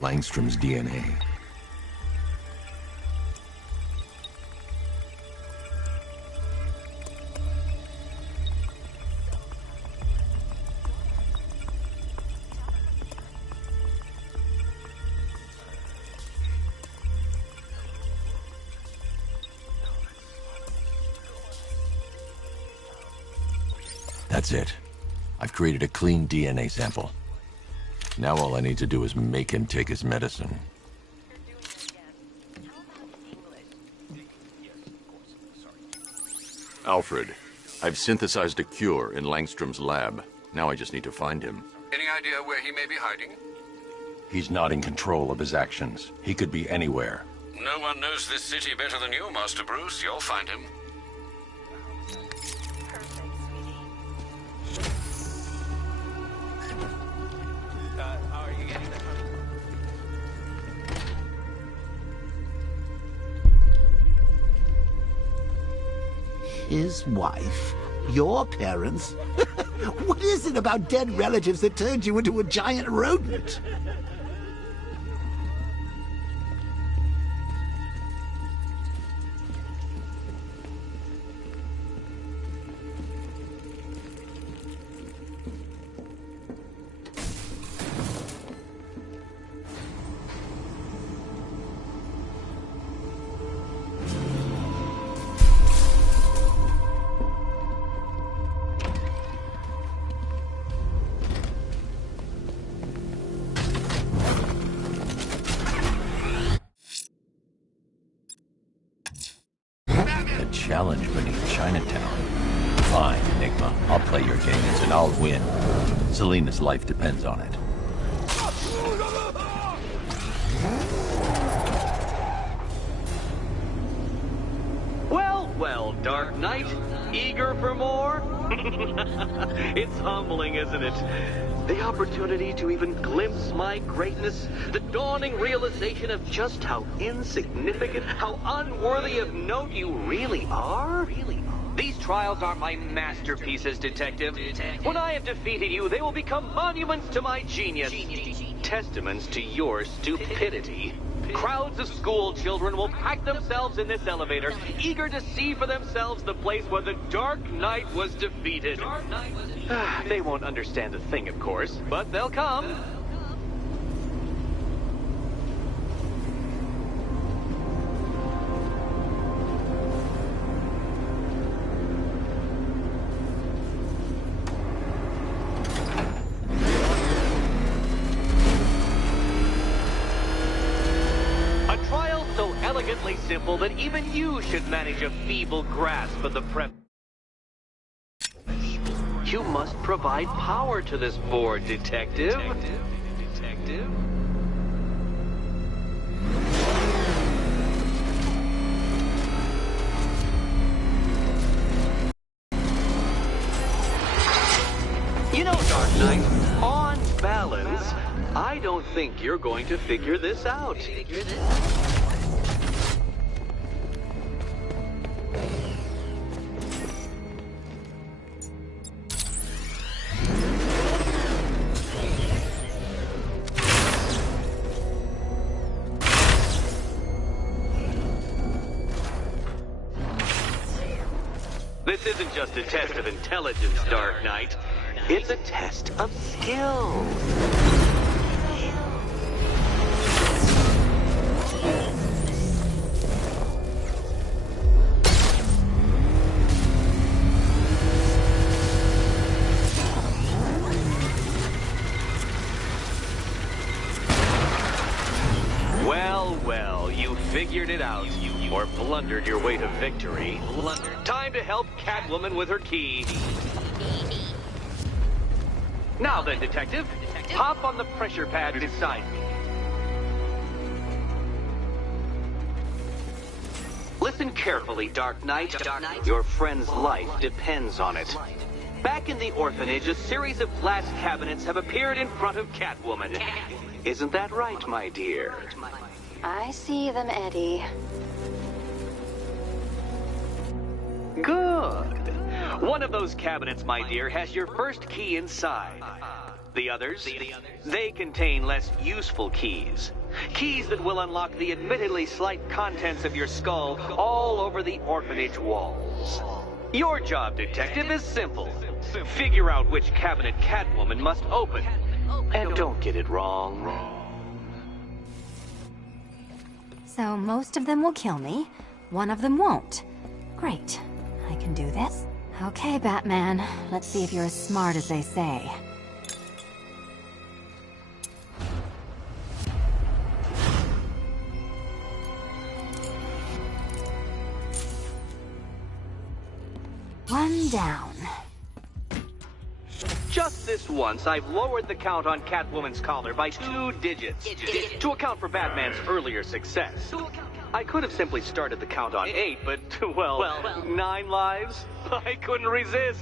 Langstrom's DNA. That's it. I've created a clean DNA sample. Now all I need to do is make him take his medicine. Alfred, I've synthesized a cure in Langstrom's lab. Now I just need to find him. Any idea where he may be hiding? He's not in control of his actions. He could be anywhere. No one knows this city better than you, Master Bruce. You'll find him. His wife? Your parents? What is it about dead relatives that turned you into a giant rodent? Challenge beneath Chinatown. Fine, Enigma. I'll play your games and I'll win. Selena's life depends on it. Well, Dark Knight, eager for more? It's humbling, isn't it? The opportunity to even glimpse my greatness, the dawning realization of just how insignificant, how unworthy of note you really are? These trials are my masterpieces, Detective. When I have defeated you, they will become monuments to my genius, testaments to your stupidity. Crowds of school children will pack themselves in this elevator, eager to see for themselves the place where the Dark Knight was defeated. They won't understand a thing, of course, but they'll come. Simple that even you should manage a feeble grasp of the prep. You must provide power to this board, Detective. Detective. You know, Dark Knight, on balance, I don't think you're going to figure this out. This isn't just a test of intelligence, Dark Knight. It's a test of skill. Well, you figured it out. Or blundered your way to victory. Time to help Catwoman with her key. Now then, Detective, hop on the pressure pad beside me. Listen carefully, Dark Knight. Your friend's life depends on it. Back in the orphanage, a series of glass cabinets have appeared in front of Catwoman. Isn't that right, my dear? I see them, Eddie. Good. One of those cabinets, my dear, has your first key inside. The others? They contain less useful keys. Keys that will unlock the admittedly slight contents of your skull all over the orphanage walls. Your job, detective, is simple. Figure out which cabinet Catwoman must open. And don't get it wrong. So most of them will kill me. One of them won't. Great. I can do this. Okay, Batman. Let's see if you're as smart as they say. One down. Just this once, I've lowered the count on Catwoman's collar by 2 digits to account for Batman's earlier success. I could have simply started the count on 8, but, well, 9 lives? I couldn't resist.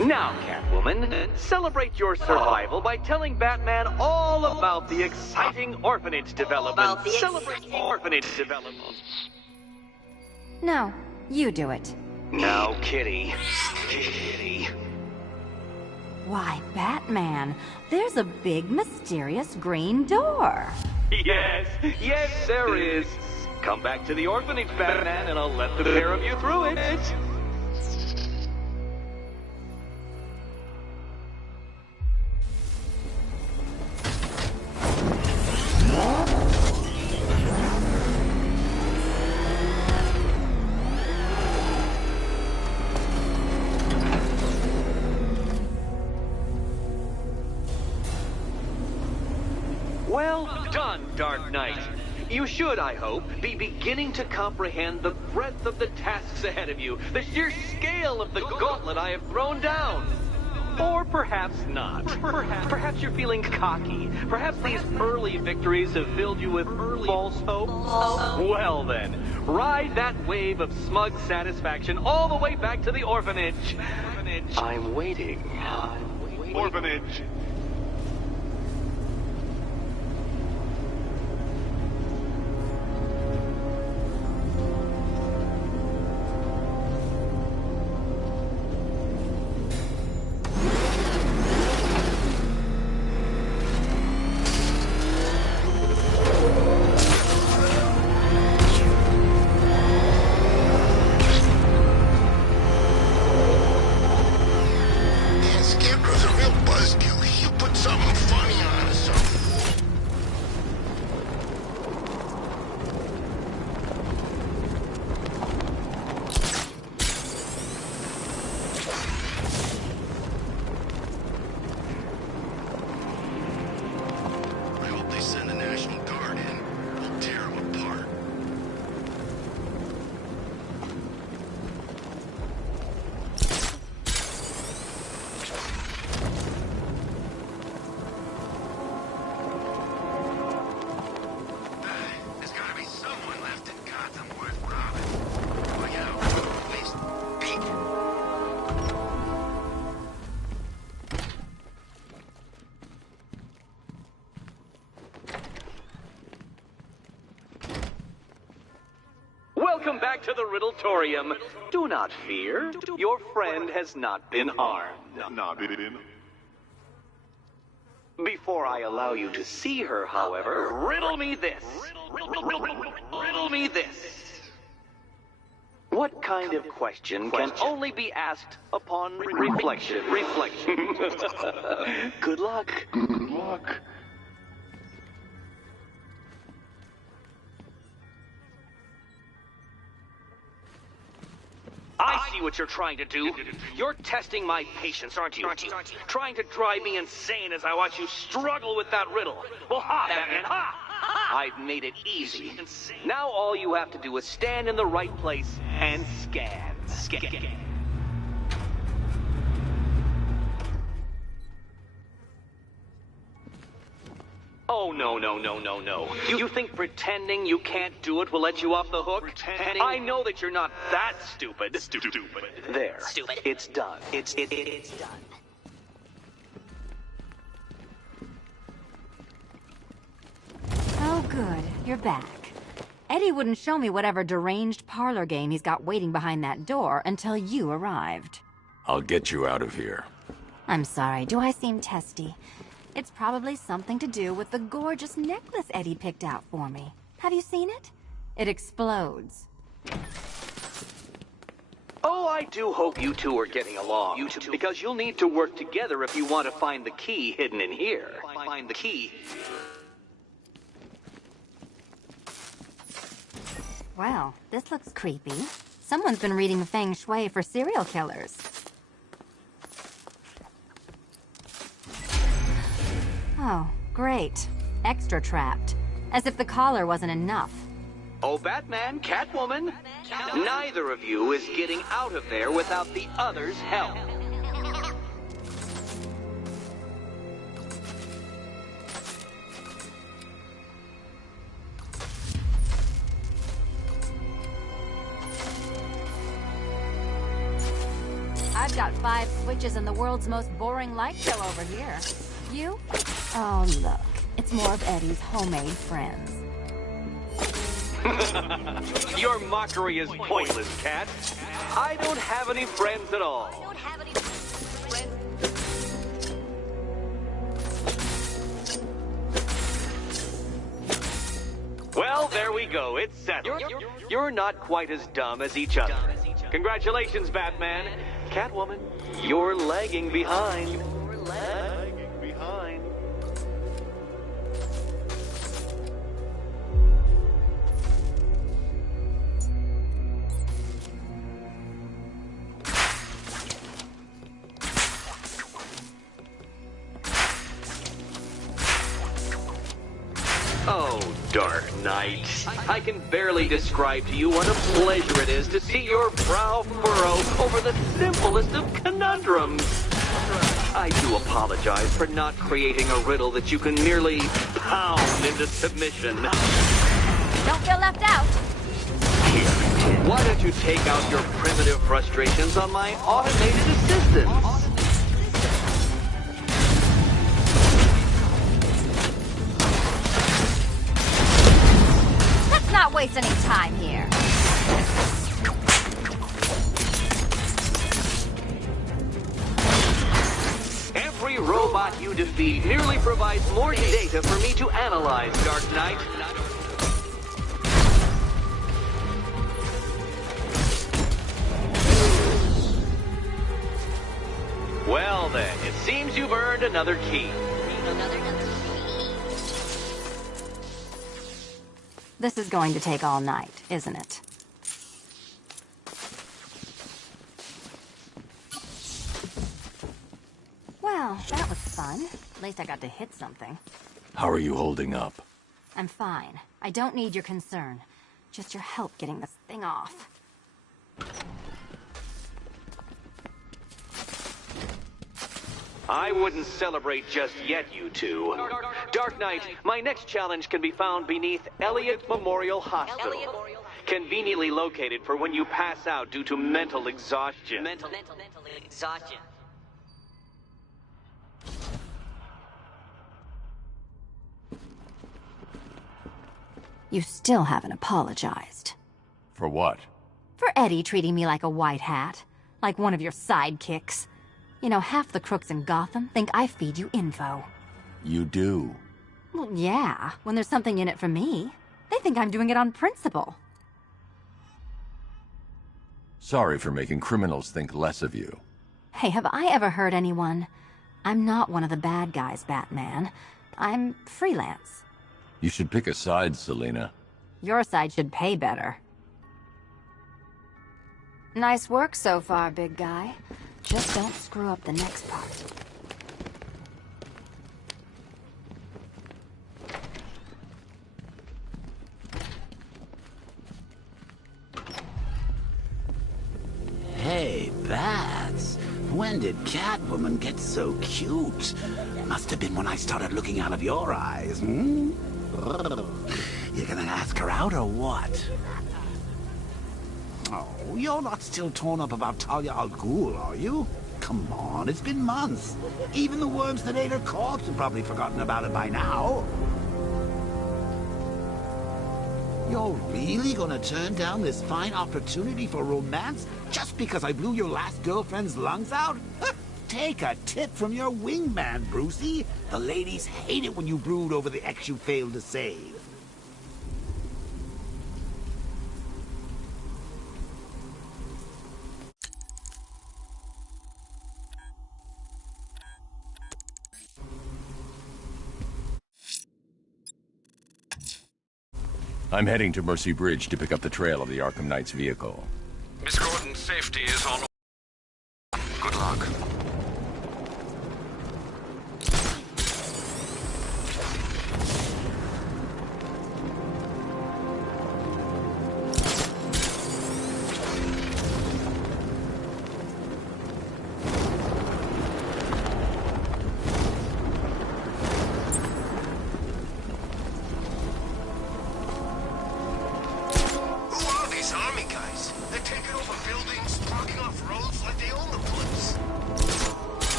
Now, Catwoman, celebrate your survival by telling Batman all about the exciting orphanage development. Celebrate orphanage development. No, you do it. Now, Kitty. Kitty. Why, Batman, there's a big, mysterious green door. Yes, there is. Come back to the orphanage, Batman, and I'll let the pair of you through it. Well done, Dark Knight. You should, I hope, be beginning to comprehend the breadth of the tasks ahead of you, the sheer scale of the gauntlet I have thrown down. Or perhaps not. Perhaps you're feeling cocky. Perhaps these early victories have filled you with false hope. Well then, ride that wave of smug satisfaction all the way back to the orphanage. I'm waiting. Orphanage. Welcome back to the Riddletorium. Do not fear. Your friend has not been harmed. Before I allow you to see her, however, riddle me this. Riddle me this. What kind of question can only be asked upon reflection? Good luck. I see what you're trying to do. You're testing my patience, aren't you? Trying to drive me insane as I watch you struggle with that riddle. Well, ha, Batman, ha! I've made it easy. Now all you have to do is stand in the right place and scan. Oh, no. You think pretending you can't do it will let you off the hook? I know that you're not that stupid. There. It's done. It's done. Oh, good. You're back. Eddie wouldn't show me whatever deranged parlor game he's got waiting behind that door until you arrived. I'll get you out of here. I'm sorry, do I seem testy? It's probably something to do with the gorgeous necklace Eddie picked out for me. Have you seen it? It explodes. Oh, I do hope you two are getting along. Because you'll need to work together if you want to find the key hidden in here. Find the key. Well, this looks creepy. Someone's been reading Feng Shui for serial killers. Oh, great. Extra trapped. As if the collar wasn't enough. Oh, Batman, Catwoman, neither of you is getting out of there without the other's help. I've got 5 switches in the world's most boring light show over here. You? Oh, look. It's more of Eddie's homemade friends. Your mockery is pointless, Cat. I don't have any friends at all. Well, there we go. It's settled. You're not quite as dumb as each other. Congratulations, Batman. Catwoman, you're lagging behind. Oh, Dark Knight. I can barely describe to you what a pleasure it is to see your brow furrow over the simplest of conundrums. I do apologize for not creating a riddle that you can merely pound into submission. Don't feel left out. Here, why don't you take out your primitive frustrations on my automated assistants? Not waste any time here. Every robot you defeat merely provides more data for me to analyze, Dark Knight. Well then, it seems you've earned another key. This is going to take all night, isn't it? Well, that was fun. At least I got to hit something. How are you holding up? I'm fine. I don't need your concern. Just your help getting this thing off. I wouldn't celebrate just yet, you two. Dark Knight, my next challenge can be found beneath Elliott Memorial Hospital. Conveniently located for when you pass out due to mental exhaustion. Mental exhaustion. You still haven't apologized. For what? For Eddie treating me like a white hat. Like one of your sidekicks. You know, half the crooks in Gotham think I feed you info. You do. Well, yeah, when there's something in it for me. They think I'm doing it on principle. Sorry for making criminals think less of you. Hey, have I ever hurt anyone? I'm not one of the bad guys, Batman. I'm freelance. You should pick a side, Selina. Your side should pay better. Nice work so far, big guy. Just don't screw up the next part. Hey, Bats. When did Catwoman get so cute? Must have been when I started looking out of your eyes, hmm? You gonna ask her out or what? Oh, you're not still torn up about Talia al Ghul, are you? Come on, it's been months. Even the worms that ate her corpse have probably forgotten about it by now. You're really gonna turn down this fine opportunity for romance just because I blew your last girlfriend's lungs out? Take a tip from your wingman, Brucey. The ladies hate it when you brood over the ex you failed to save. I'm heading to Mercy Bridge to pick up the trail of the Arkham Knight's vehicle. Miss Gordon's safety is on. Good luck.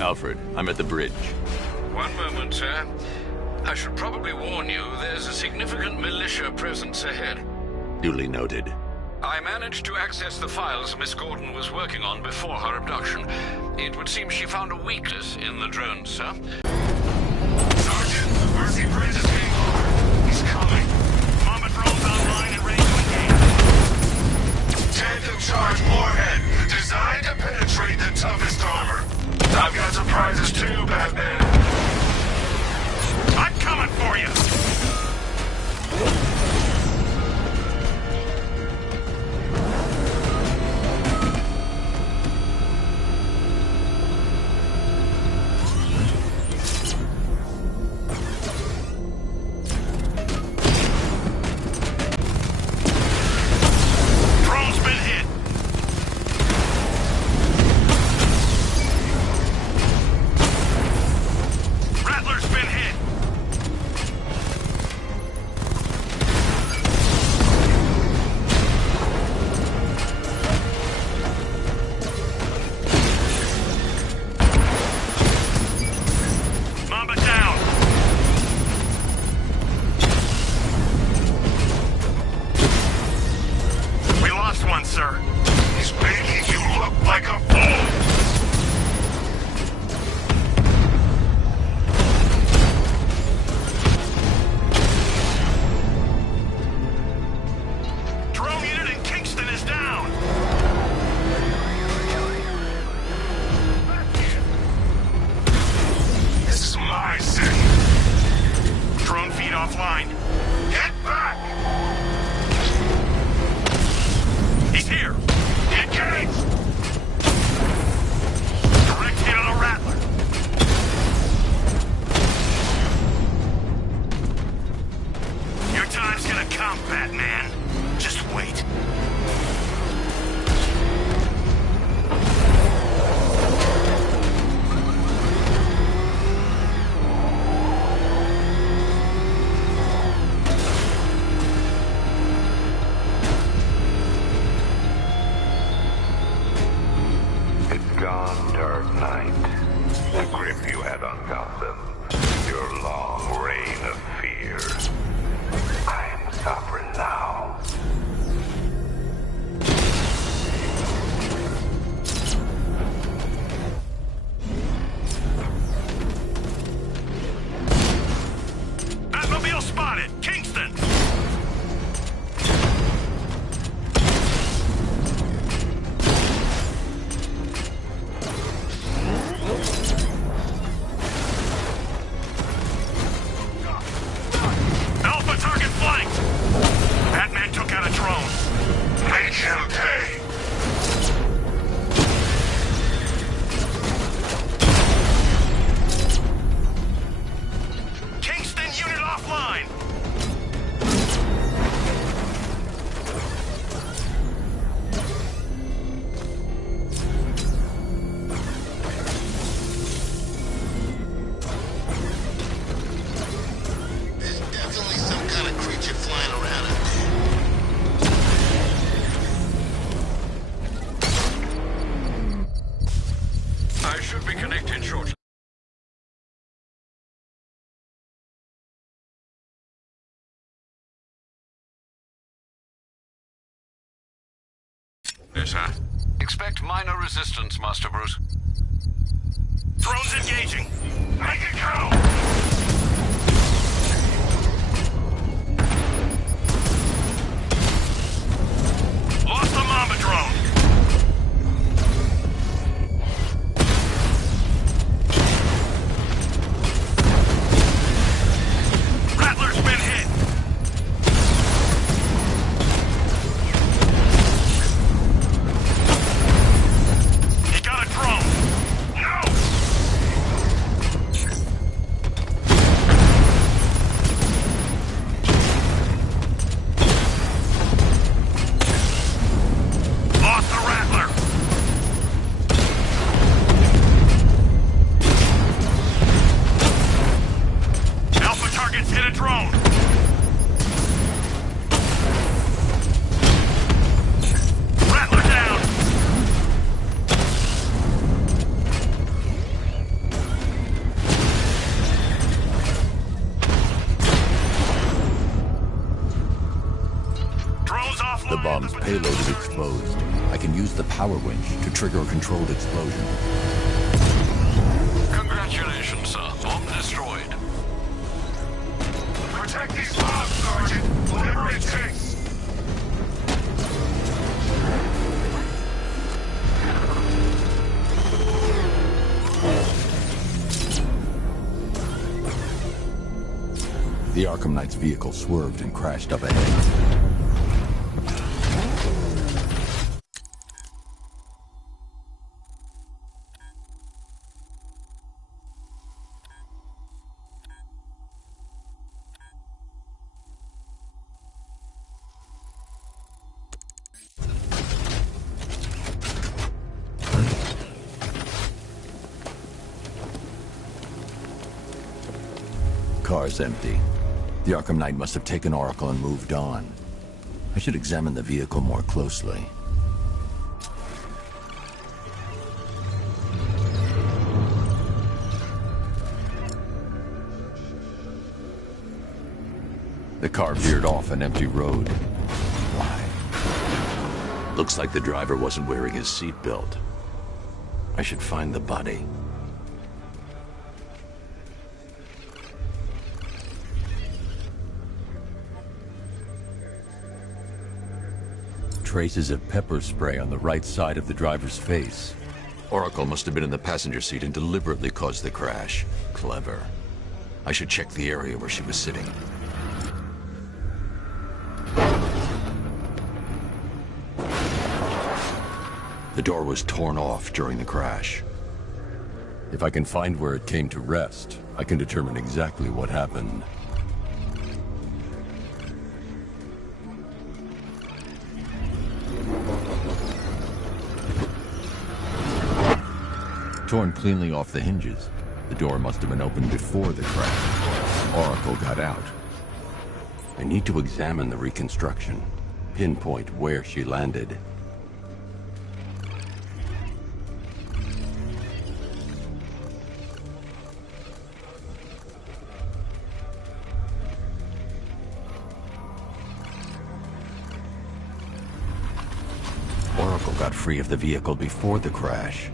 Alfred, I'm at the bridge. One moment, sir. I should probably warn you, there's a significant militia presence ahead. Duly noted. I managed to access the files Miss Gordon was working on before her abduction. It would seem she found a weakness in the drones, sir. Sergeant, the Mercy Bridge is being lowered. He's coming. Mamba drones online and ready to engage. Tandem charge warhead, designed to penetrate the toughest armor. I've got surprises too, Batman. I'm coming for you. Drone's been hit. Rattler's been hit. Mamba down. We lost one, sir. He's making you look like a fool. Drone unit in Kingston is down. This is my city. Drone feed offline. Get back! He's here. Engage! Direct hit on a Rattler. Your time's gonna come, Batman. Just wait. It's gone, Dark Knight. The grip you had on Gotham. Your long reign of fear. I'm sovereign now. Batmobile spotted. Kingston. Alpha target flanked. Batman took out a drone. Make him pay. Kingston unit offline. sir. Expect minor resistance, Master Bruce. Drones engaging. Make it count! Lost the Mamba drone. Rattler's been hit. He got a drone. No! Lost the Rattler. Alpha targets hit a drone. Rattler down. Drones offline. The bomb's payload is exposed. I can use the power winch to trigger a controlled explosion. Congratulations, sir. Bomb destroyed. Protect these bombs, Sergeant. Whatever it takes. The Arkham Knight's vehicle swerved and crashed up ahead. Car's empty. The Arkham Knight must have taken Oracle and moved on. I should examine the vehicle more closely. The car veered off an empty road. Why? Looks like the driver wasn't wearing his seatbelt. I should find the body. Traces of pepper spray on the right side of the driver's face. Oracle must have been in the passenger seat and deliberately caused the crash. Clever. I should check the area where she was sitting. The door was torn off during the crash. If I can find where it came to rest, I can determine exactly what happened. Torn cleanly off the hinges. The door must have been opened before the crash. Oracle got out. I need to examine the reconstruction, pinpoint where she landed. Oracle got free of the vehicle before the crash.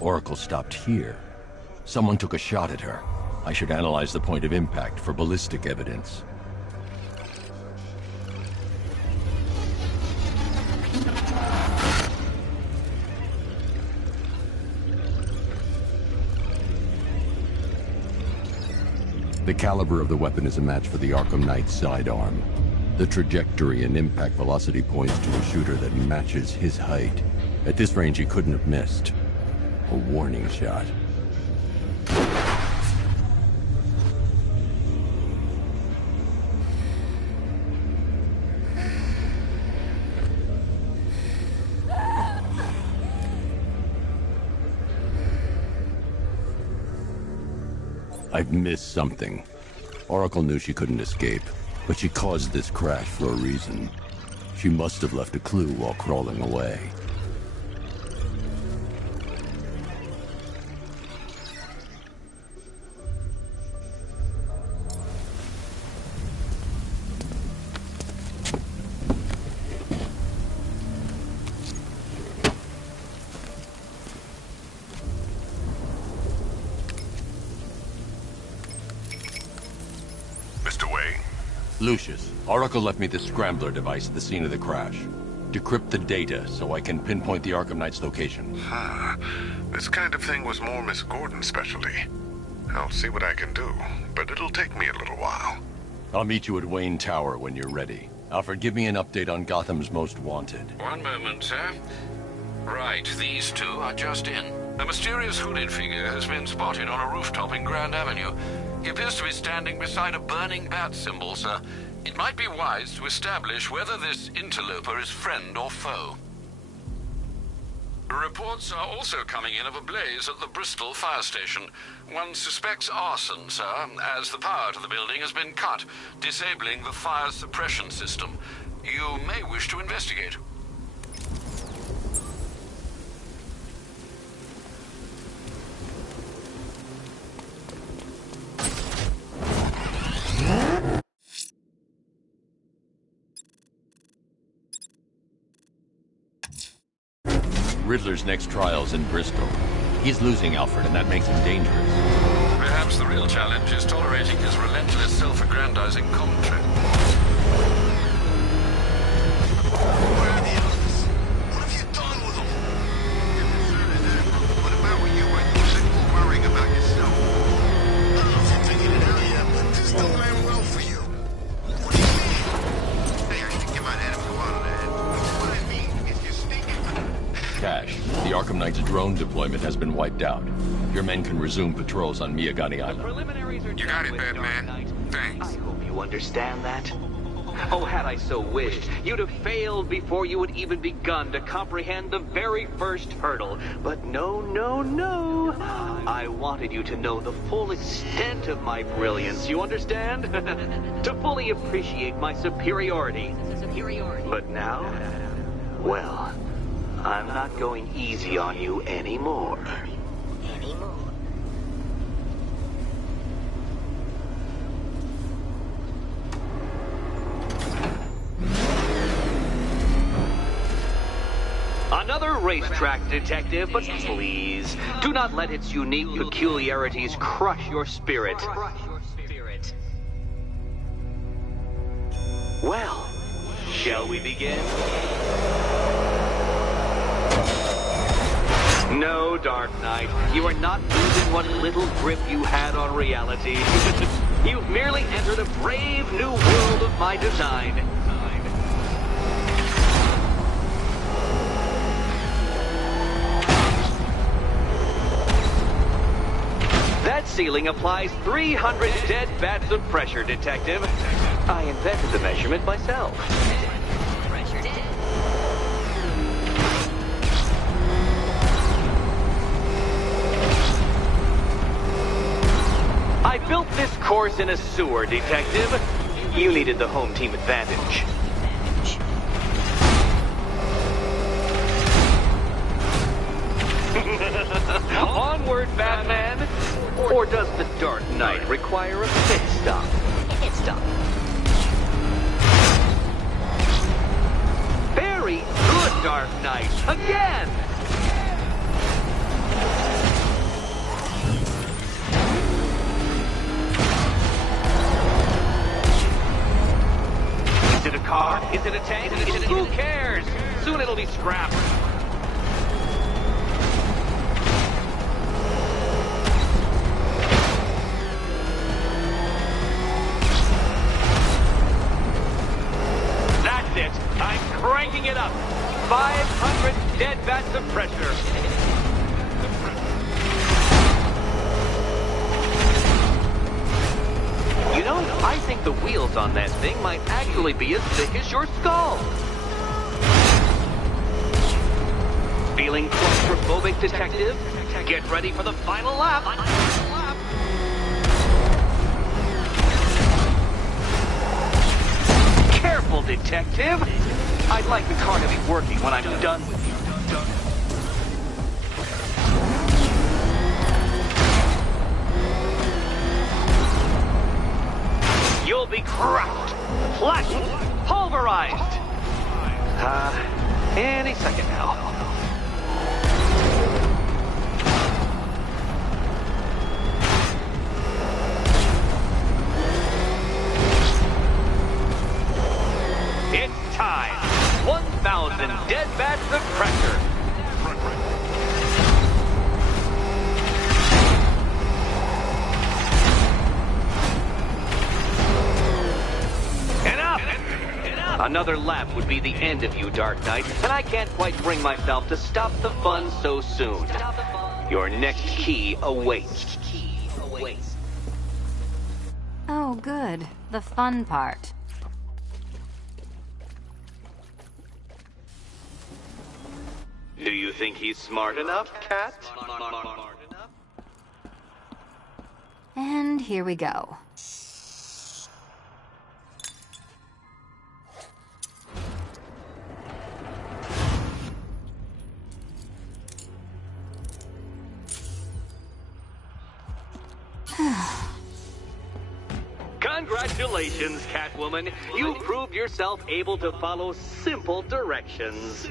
Oracle stopped here. Someone took a shot at her. I should analyze the point of impact for ballistic evidence. The caliber of the weapon is a match for the Arkham Knight's sidearm. The trajectory and impact velocity points to a shooter that matches his height. At this range, he couldn't have missed. A warning shot. I've missed something. Oracle knew she couldn't escape, but she caused this crash for a reason. She must have left a clue while crawling away. Mr. Wayne? Lucius, Oracle left me the Scrambler device at the scene of the crash. Decrypt the data so I can pinpoint the Arkham Knight's location. This kind of thing was more Miss Gordon's specialty. I'll see what I can do, but it'll take me a little while. I'll meet you at Wayne Tower when you're ready. Alfred, give me an update on Gotham's Most Wanted. One moment, sir. Right, these two are just in. A mysterious hooded figure has been spotted on a rooftop in Grand Avenue. He appears to be standing beside a burning bat symbol, sir. It might be wise to establish whether this interloper is friend or foe. Reports are also coming in of a blaze at the Bristol fire station. One suspects arson, sir, as the power to the building has been cut, disabling the fire suppression system. You may wish to investigate. Riddler's next trial's in Bristol. He's losing Alfred, and that makes him dangerous. Perhaps the real challenge is tolerating his relentless self-aggrandizing commentary. Where are the others? What have you done with them? What about when you were simply worrying about yourself? I don't know if you're figured it out yet, but this don't end well for you. What do you mean? Hey, I think you might have him go on ahead. What I mean is you're sneaking. Cash, the Arkham Knight's drone deployment has been wiped out. Your men can resume patrols on Miyagani Island. Preliminaries are You got done it, with, Dark Batman. Knight. Thanks. I hope you understand that. Oh, had I so wished, you'd have failed before you had even begun to comprehend the very first hurdle. But no, no, no. I wanted you to know the full extent of my brilliance, you understand? To fully appreciate my superiority. But now, well, I'm not going easy on you anymore. Another racetrack detective, but please, do not let its unique peculiarities crush your spirit. Well, shall we begin? No, Dark Knight, you are not losing what little grip you had on reality. You've merely entered a brave new world of my design. That ceiling applies 300 dead bats of pressure, Detective. I invented the measurement myself. I built this course in a sewer, Detective. You needed the home team advantage. Onward, Batman! Or does the Dark Knight require a pit stop? Very good, Dark Knight! Again! Is it a car? Is it a tank? Who cares? Soon it'll be scrapped. I'm cranking it up. 500 dead bats of pressure. You know, I think the wheels on that thing might actually be as thick as your skull. Feeling claustrophobic, Detective? Get ready for the final lap. careful, Detective. I'd like the car to be working when I'm done with you. You'll be crushed, flattened, pulverized. Any second now. It's time. 1,000 dead bats of pressure. Another lap would be the end of you, Dark Knight, and I can't quite bring myself to stop the fun so soon. Your next key awaits. Oh, good. The fun part. Do you think he's smart enough, Cat? And here we go. Congratulations, Catwoman. You proved yourself able to follow simple directions.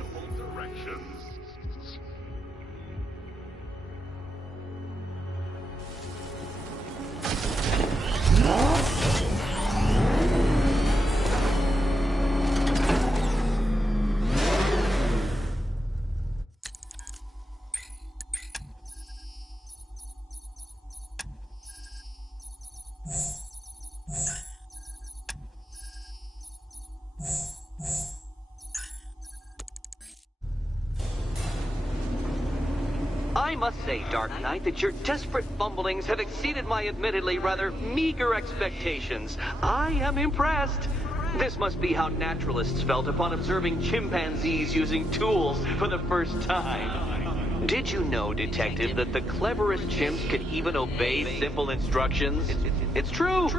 I must say, Dark Knight, that your desperate fumblings have exceeded my admittedly rather meager expectations. I am impressed. This must be how naturalists felt upon observing chimpanzees using tools for the first time. Did you know, Detective, that the cleverest chimps can even obey simple instructions? It's true.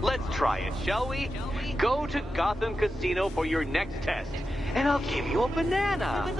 Let's try it, shall we? Go to Gotham Casino for your next test, and I'll give you a banana.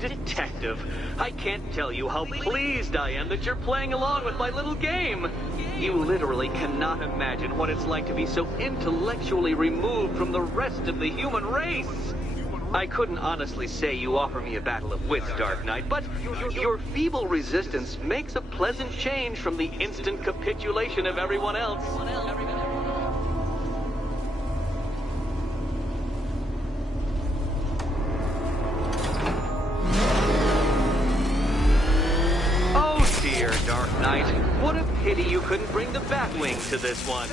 Detective, I can't tell you how pleased I am that you're playing along with my little game. You literally cannot imagine what it's like to be so intellectually removed from the rest of the human race. I couldn't honestly say you offer me a battle of wits, Dark Knight, but your feeble resistance makes a pleasant change from the instant capitulation of everyone else. Dark Knight, what a pity you couldn't bring the Batwing to this one.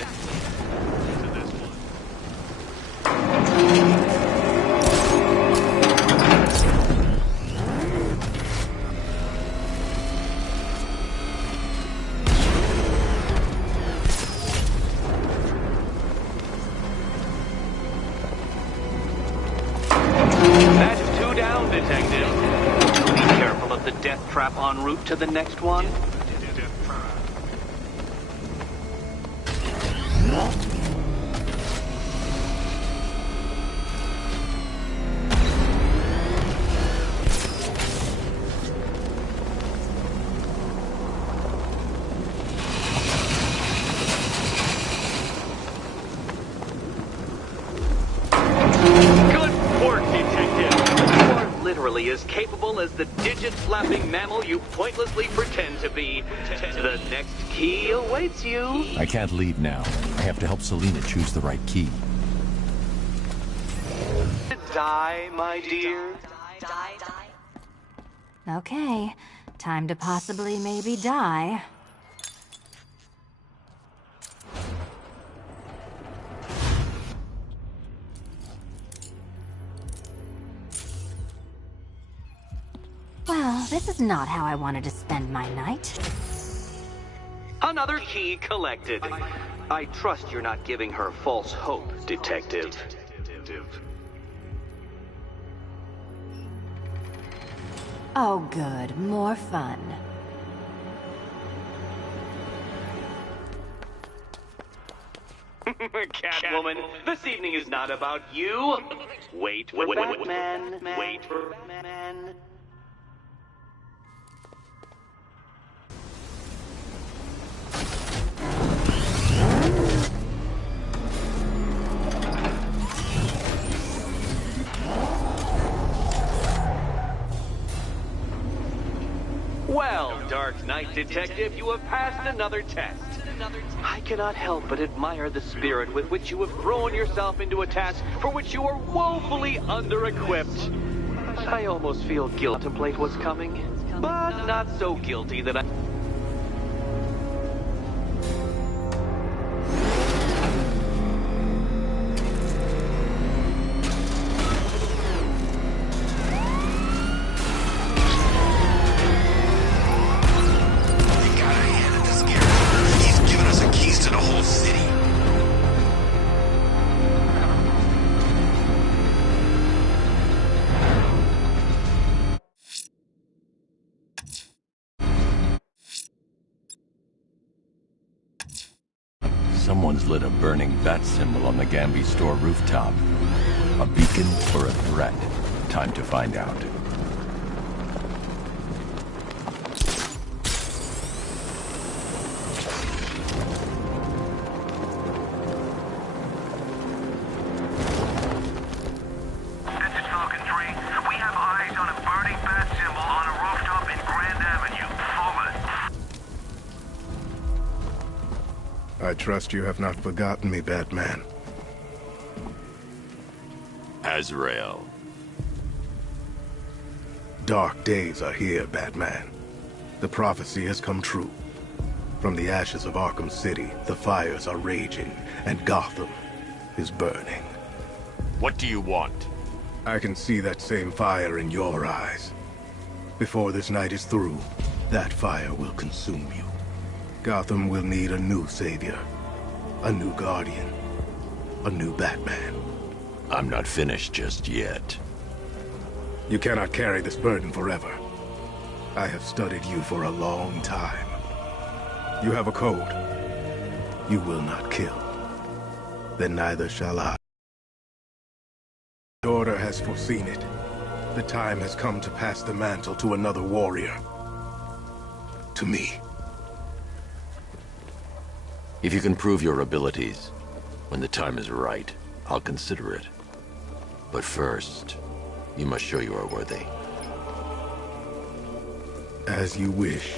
That's 2 down, Detective. Be careful of the death trap en route to the next one. As capable as the digit-flapping mammal you pointlessly pretend to be. The next key awaits you. I can't leave now. I have to help Selina choose the right key. die, my dear? Okay, time to possibly maybe die. Well, this is not how I wanted to spend my night. Another key collected. I trust you're not giving her false hope, Detective. Oh good, more fun. Catwoman, this evening is not about you. Wait for Batman. Wait for Batman. Well, Dark Knight Detective, you have passed another test. I cannot help but admire the spirit with which you have thrown yourself into a task for which you are woefully under-equipped. I almost feel guilty to contemplate what's coming, but not so guilty that I... Someone's lit a burning bat symbol on the Gambi store rooftop. A beacon or a threat? Time to find out. This is Falcon 3. We have eyes on a burning bat symbol on a rooftop in Grand Avenue. Over. I trust you have not forgotten me, Batman. Azrael. Dark days are here, Batman. The prophecy has come true. From the ashes of Arkham City, the fires are raging, and Gotham is burning. What do you want? I can see that same fire in your eyes. Before this night is through, that fire will consume you. Gotham will need a new savior, a new guardian, a new Batman. I'm not finished just yet. You cannot carry this burden forever. I have studied you for a long time. You have a code. You will not kill. Then neither shall I. The Order has foreseen it. The time has come to pass the mantle to another warrior. To me. If you can prove your abilities, when the time is right, I'll consider it. But first, you must show you are worthy. As you wish.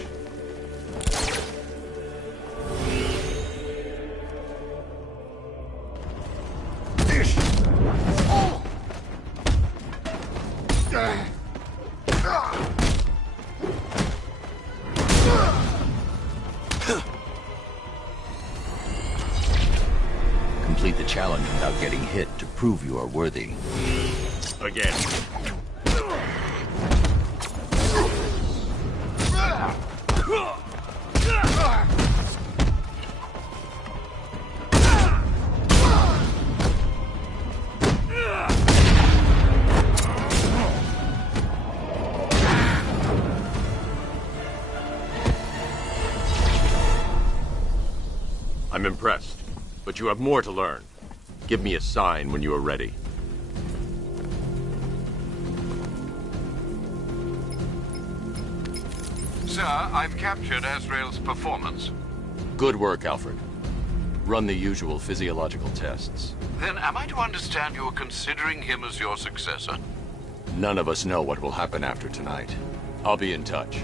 Complete the challenge without getting hit to prove you are worthy. Again. I'm impressed, but you have more to learn. Give me a sign when you are ready. Sir, I've captured Azrael's performance. Good work, Alfred. Run the usual physiological tests. Then am I to understand you're considering him as your successor? None of us know what will happen after tonight. I'll be in touch.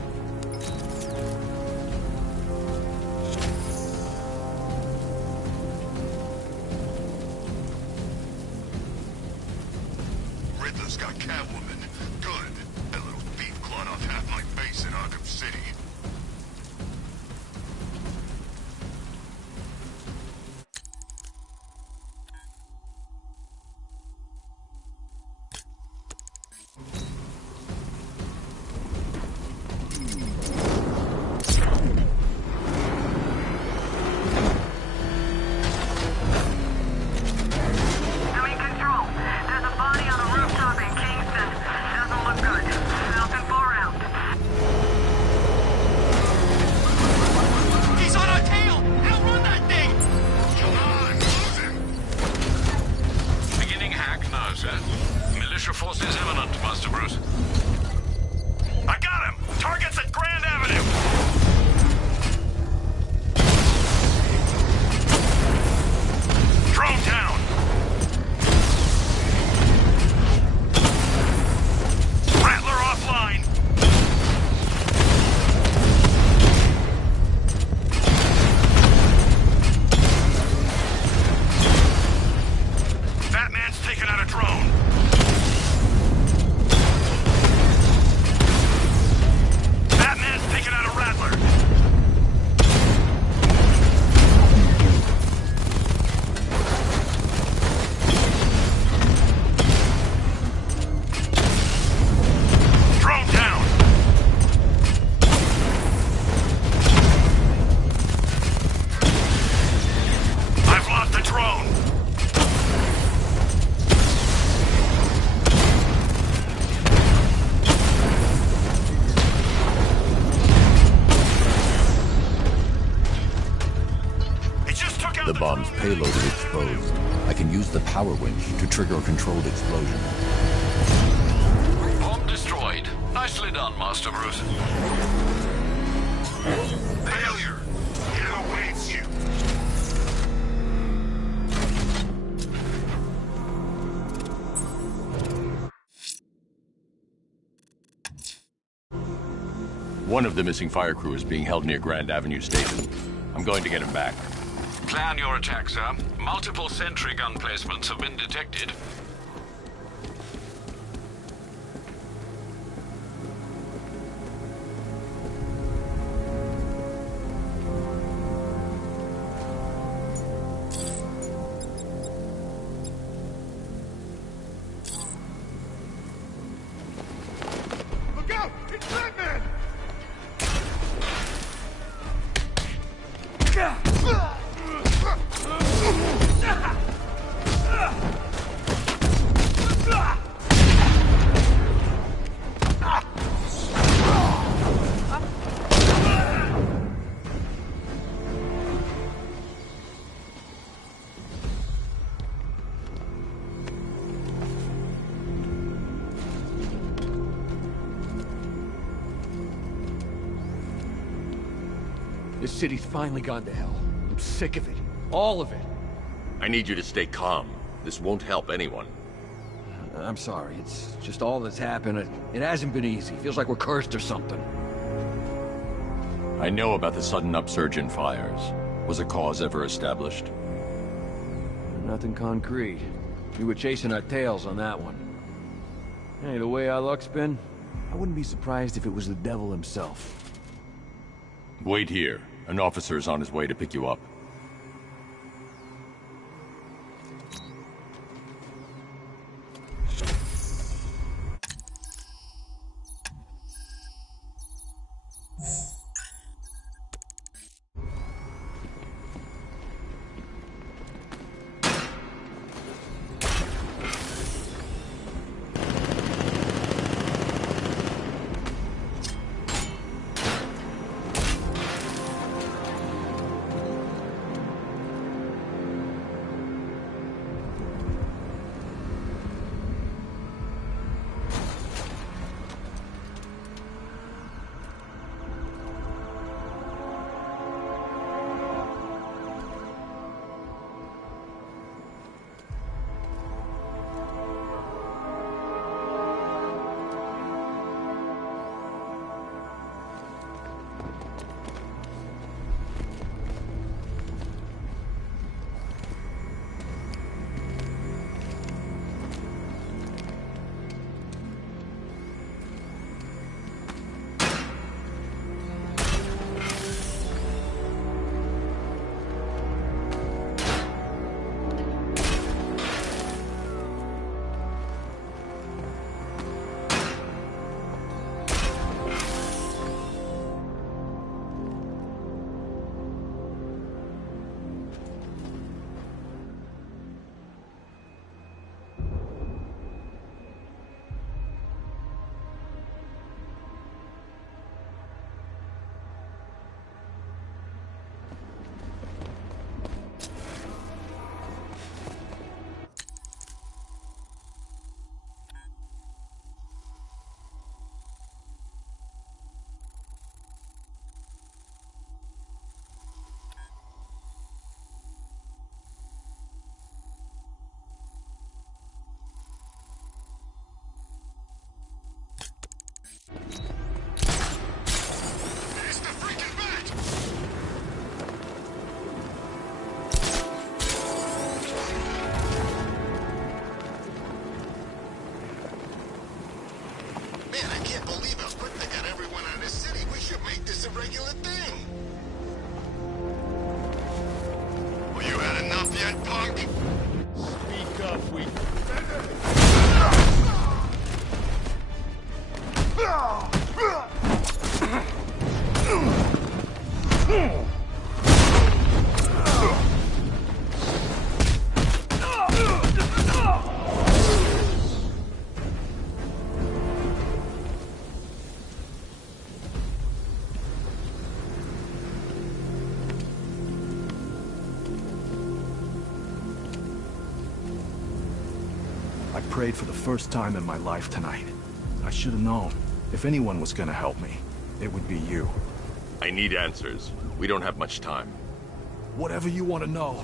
bomb's payload is exposed, I can use the power winch to trigger a controlled explosion. Bomb destroyed. Nicely done, Master Bruce. Failure! It awaits you! One of the missing fire crew is being held near Grand Avenue Station. I'm going to get him back. Plan your attack, sir. Multiple sentry gun placements have been detected. Look out! It's Batman! This city's finally gone to hell. I'm sick of it. All of it. I need you to stay calm. This won't help anyone. I'm sorry. It's just all that's happened. It hasn't been easy. Feels like we're cursed or something. I know about the sudden upsurge in fires. Was a cause ever established? Nothing concrete. We were chasing our tails on that one. Hey, the way our luck's been, I wouldn't be surprised if it was the devil himself. Wait here. An officer is on his way to pick you up. prayed for the first time in my life tonight. I should have known. If anyone was gonna help me, it would be you. I need answers. We don't have much time. Whatever you want to know.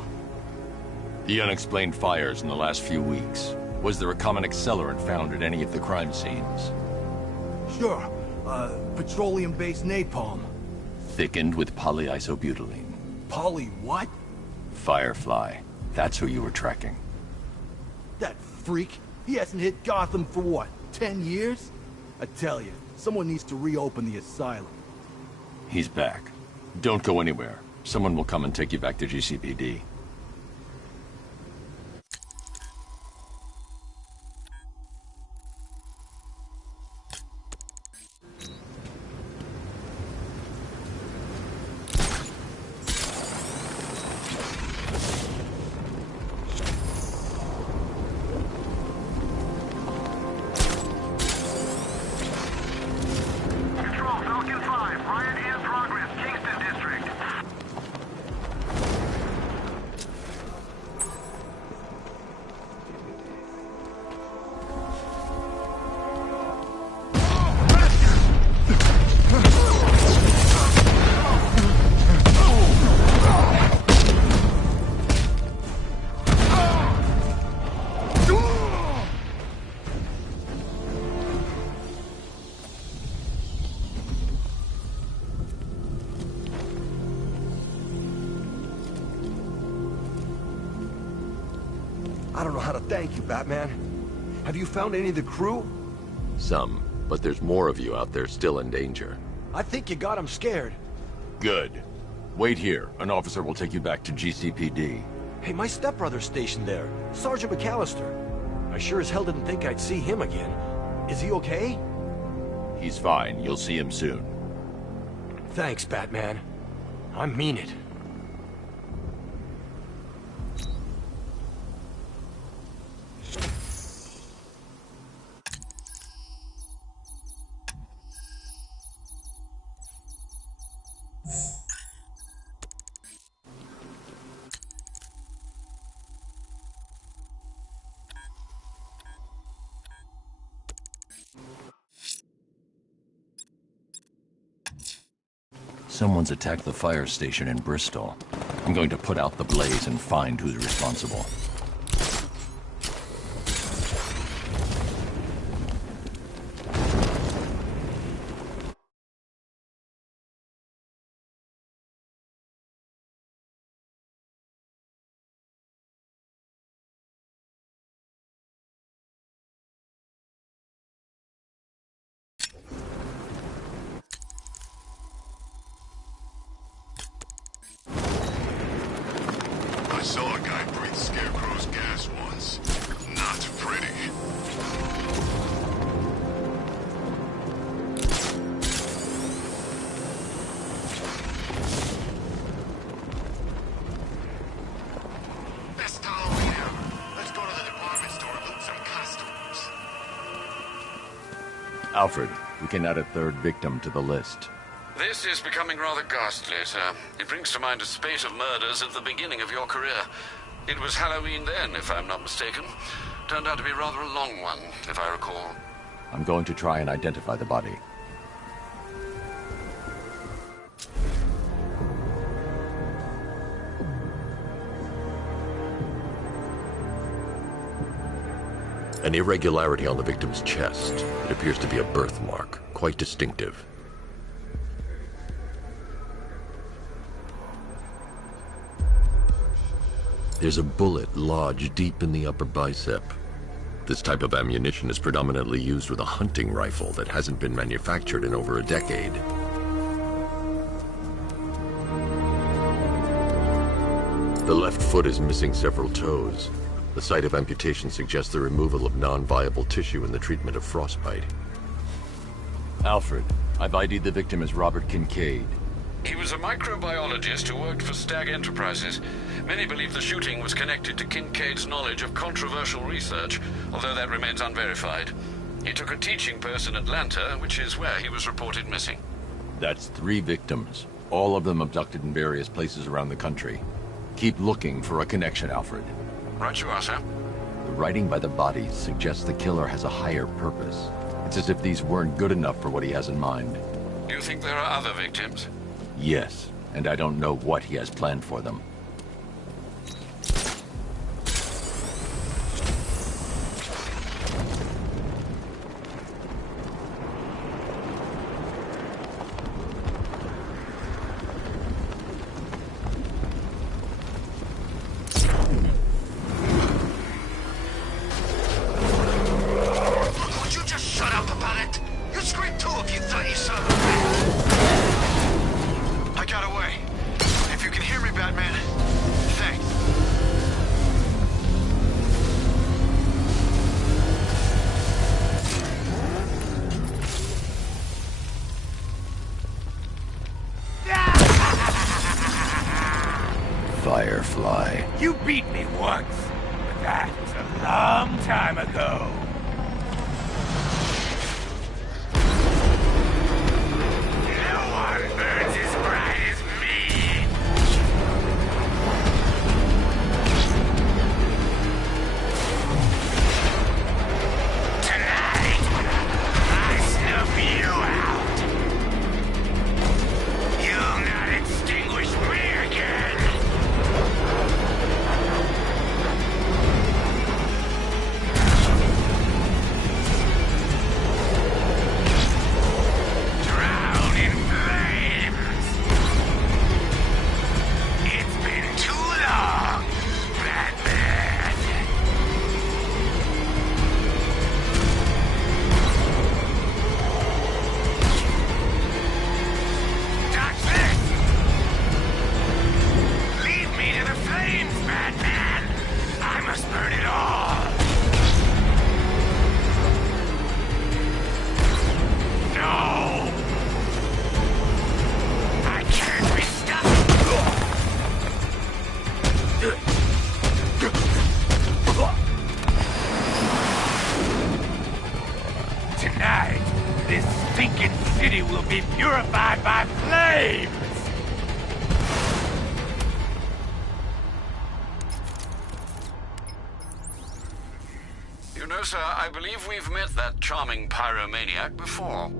The unexplained fires in the last few weeks. Was there a common accelerant found at any of the crime scenes? Sure. Petroleum-based napalm. Thickened with polyisobutylene. Poly what? Firefly. That's who you were tracking. That freak? He hasn't hit Gotham for what, 10 years? I tell you, someone needs to reopen the asylum. He's back. Don't go anywhere. Someone will come and take you back to GCPD. I don't know how to thank you, Batman. Have you found any of the crew? Some, but there's more of you out there still in danger. I think you got them scared. Good. Wait here. An officer will take you back to GCPD. Hey, my stepbrother's stationed there, Sergeant McAllister. I sure as hell didn't think I'd see him again. Is he okay? He's fine. You'll see him soon. Thanks, Batman. I mean it. Someone's attacked the fire station in Bristol. I'm going to put out the blaze and find who's responsible. I saw a guy breathe Scarecrow's gas once. Not pretty. Best Halloween ever. Let's go to the department store and loot some costumes. Alfred, we can add a third victim to the list. This is becoming rather ghastly, sir. It brings to mind a spate of murders at the beginning of your career. It was Halloween then, if I'm not mistaken. Turned out to be rather a long one, if I recall. I'm going to try and identify the body. An irregularity on the victim's chest. It appears to be a birthmark, quite distinctive. There's a bullet lodged deep in the upper bicep. This type of ammunition is predominantly used with a hunting rifle that hasn't been manufactured in over a decade. The left foot is missing several toes. The site of amputation suggests the removal of non-viable tissue in the treatment of frostbite. Alfred, I've ID'd the victim as Robert Kincaid. He was a microbiologist who worked for Stag Enterprises. Many believe the shooting was connected to Kincaid's knowledge of controversial research, although that remains unverified. He took a teaching post in Atlanta, which is where he was reported missing. That's 3 victims, all of them abducted in various places around the country. Keep looking for a connection, Alfred. Right you are, sir. The writing by the bodies suggests the killer has a higher purpose. It's as if these weren't good enough for what he has in mind. Do you think there are other victims? Yes, and I don't know what he has planned for them. Firefly. You beat me once, but that was a long time ago. No one burns as bright as me. Tonight, I snuff you out. You'll not extinguish me again. Tonight, this stinking city will be purified by flames! You know, sir, I believe we've met that charming pyromaniac before.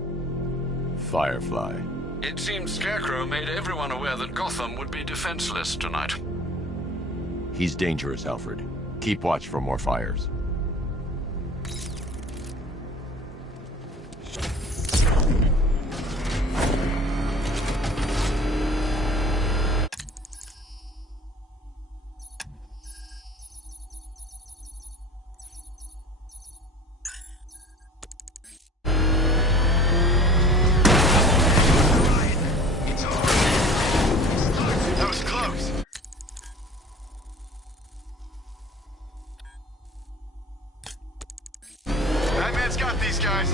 Firefly. It seems Scarecrow made everyone aware that Gotham would be defenseless tonight. He's dangerous, Alfred. Keep watch for more fires. Got these guys.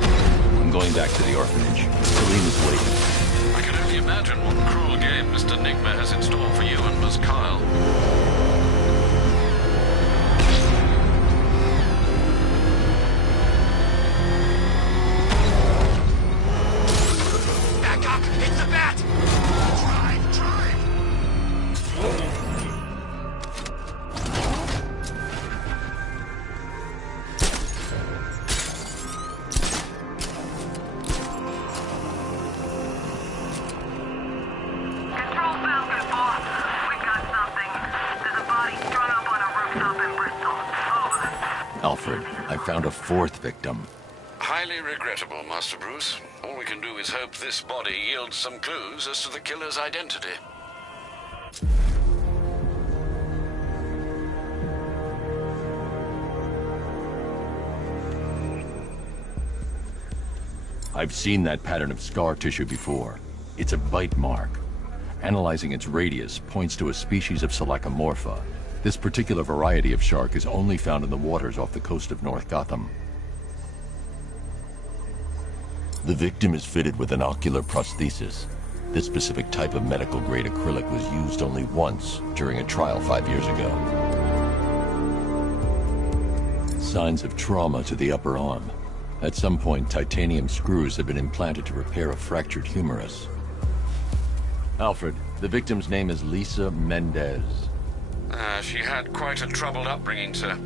I'm going back to the orphanage. Celine is waiting. I can only imagine what cruel game Mr. Nigma has in store for you and Miss Kyle. Back up! It's the bat! Drive! Drive! Alfred, I found a fourth victim. Highly regrettable, Master Bruce. All we can do is hope this body yields some clues as to the killer's identity. I've seen that pattern of scar tissue before. It's a bite mark. Analyzing its radius points to a species of Selachomorpha. This particular variety of shark is only found in the waters off the coast of North Gotham. The victim is fitted with an ocular prosthesis. This specific type of medical-grade acrylic was used only once during a trial 5 years ago. Signs of trauma to the upper arm. At some point, titanium screws had been implanted to repair a fractured humerus. Alfred, The victim's name is Lisa Mendez. She had quite a troubled upbringing, sir.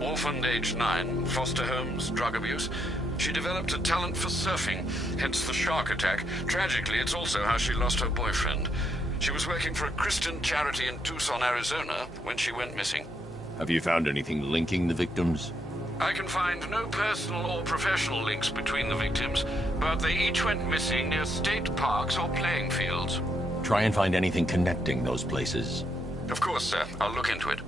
Orphaned aged 9, foster homes, drug abuse. She developed a talent for surfing, hence the shark attack. Tragically, it's also how she lost her boyfriend. She was working for a Christian charity in Tucson, Arizona, when she went missing. Have you found anything linking the victims? I can find no personal or professional links between the victims, but they each went missing near state parks or playing fields. Try and find anything connecting those places. Of course, sir. I'll look into it.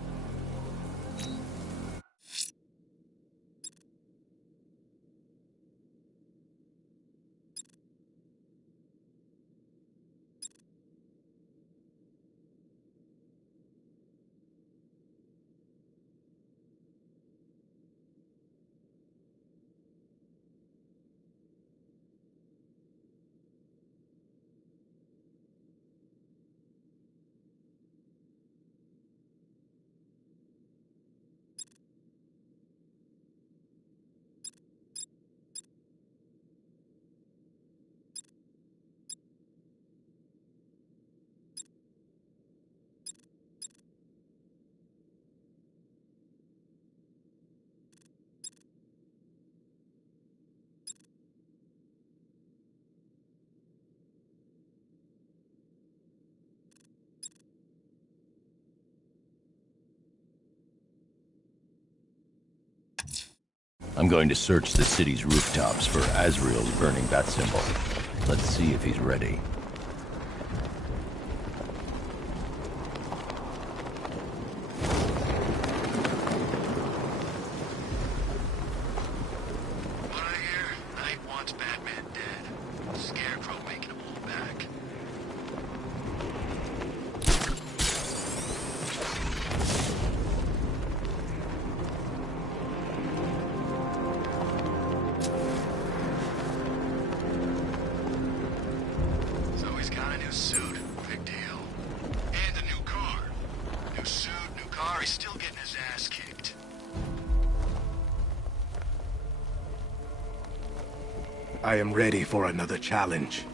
I'm going to search the city's rooftops for Azrael's burning bat symbol. Let's see if he's ready. What I hear? Knight wants Batman dead. Scarecrow making him hold back. So he's got a new suit. Big deal. And a new car. New suit, new car. He's still getting his ass kicked. I am ready for another challenge.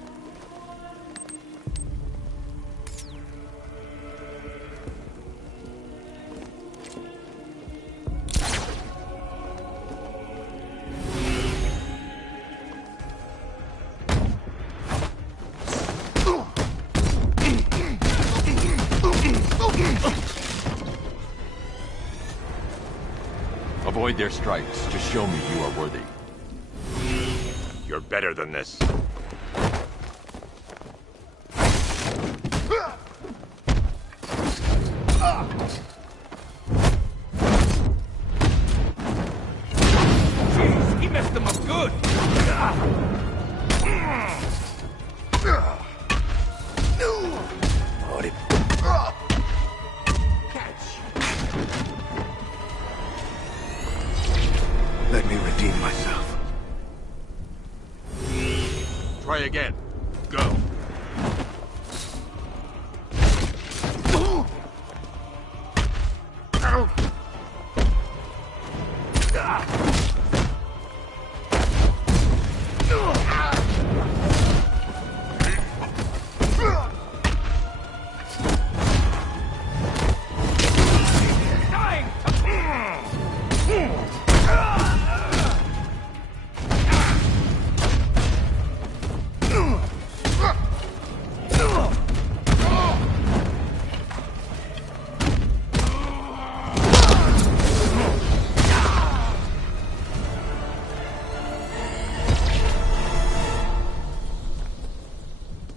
Avoid their strikes. Just show me you are worthy. You're better than this. Jeez, he messed them up good. Let me redeem myself. Try again. Go.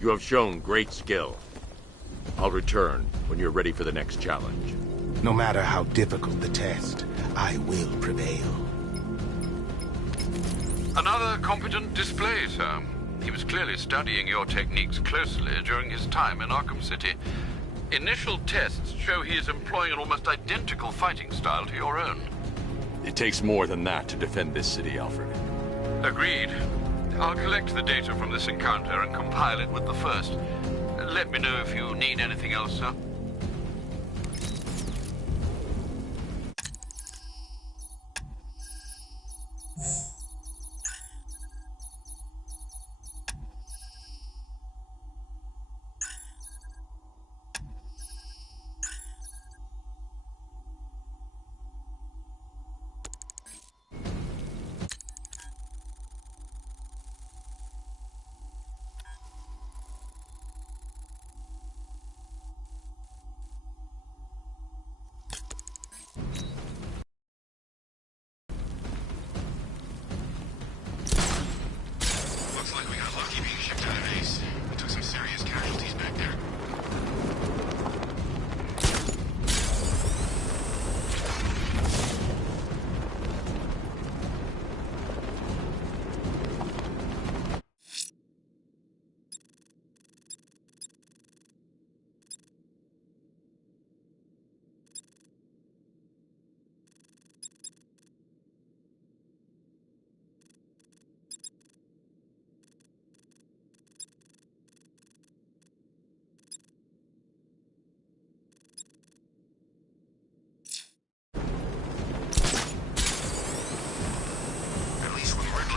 You have shown great skill. I'll return when you're ready for the next challenge. No matter how difficult the test, I will prevail. Another competent display, sir. He was clearly studying your techniques closely during his time in Arkham City. Initial tests show he is employing an almost identical fighting style to your own. It takes more than that to defend this city, Alfred. Agreed. I'll collect the data from this encounter and compile it with the first. Let me know if you need anything else, sir.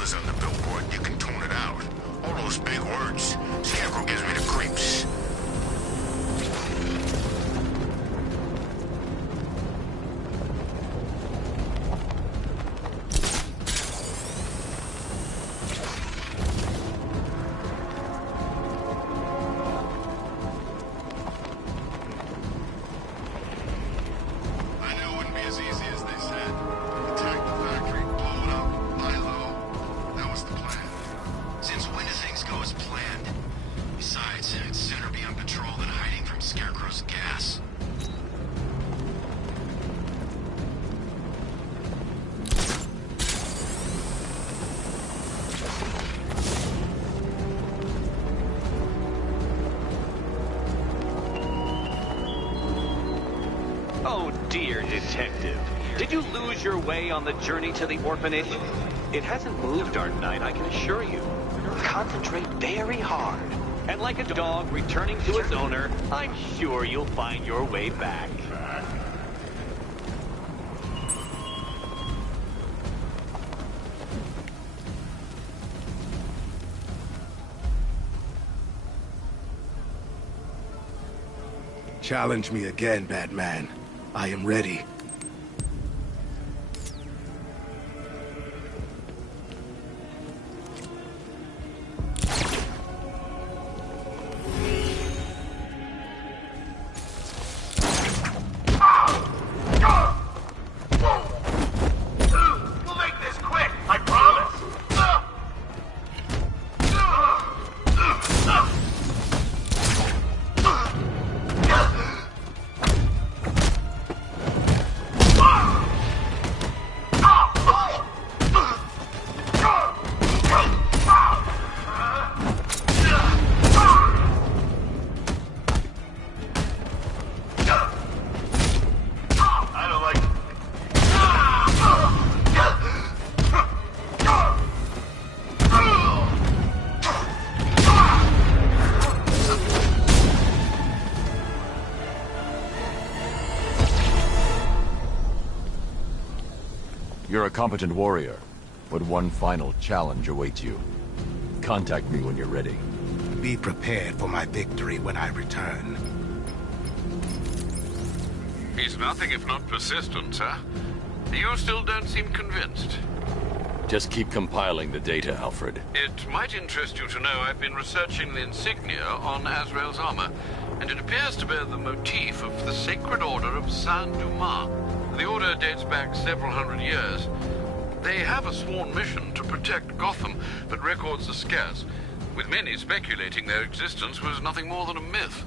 is on the billboard. You can tune it out. All those big words. Scarecrow gives me the creeps. Oh dear, Detective. Did you lose your way on the journey to the orphanage? It hasn't moved, Dark Knight, I can assure you. Concentrate very hard. And like a dog returning to its owner, I'm sure you'll find your way back. Challenge me again, Batman. I am ready. We'll make this quick, I promise. You're a competent warrior, but one final challenge awaits you. Contact me when you're ready. Be prepared for my victory when I return. He's nothing if not persistent, sir. You still don't seem convinced. Just keep compiling the data, Alfred. It might interest you to know I've been researching the insignia on Azrael's armor, and it appears to bear the motif of the Sacred Order of Saint-Dumas. The order dates back several hundred years. They have a sworn mission to protect Gotham, but records are scarce, with many speculating their existence was nothing more than a myth.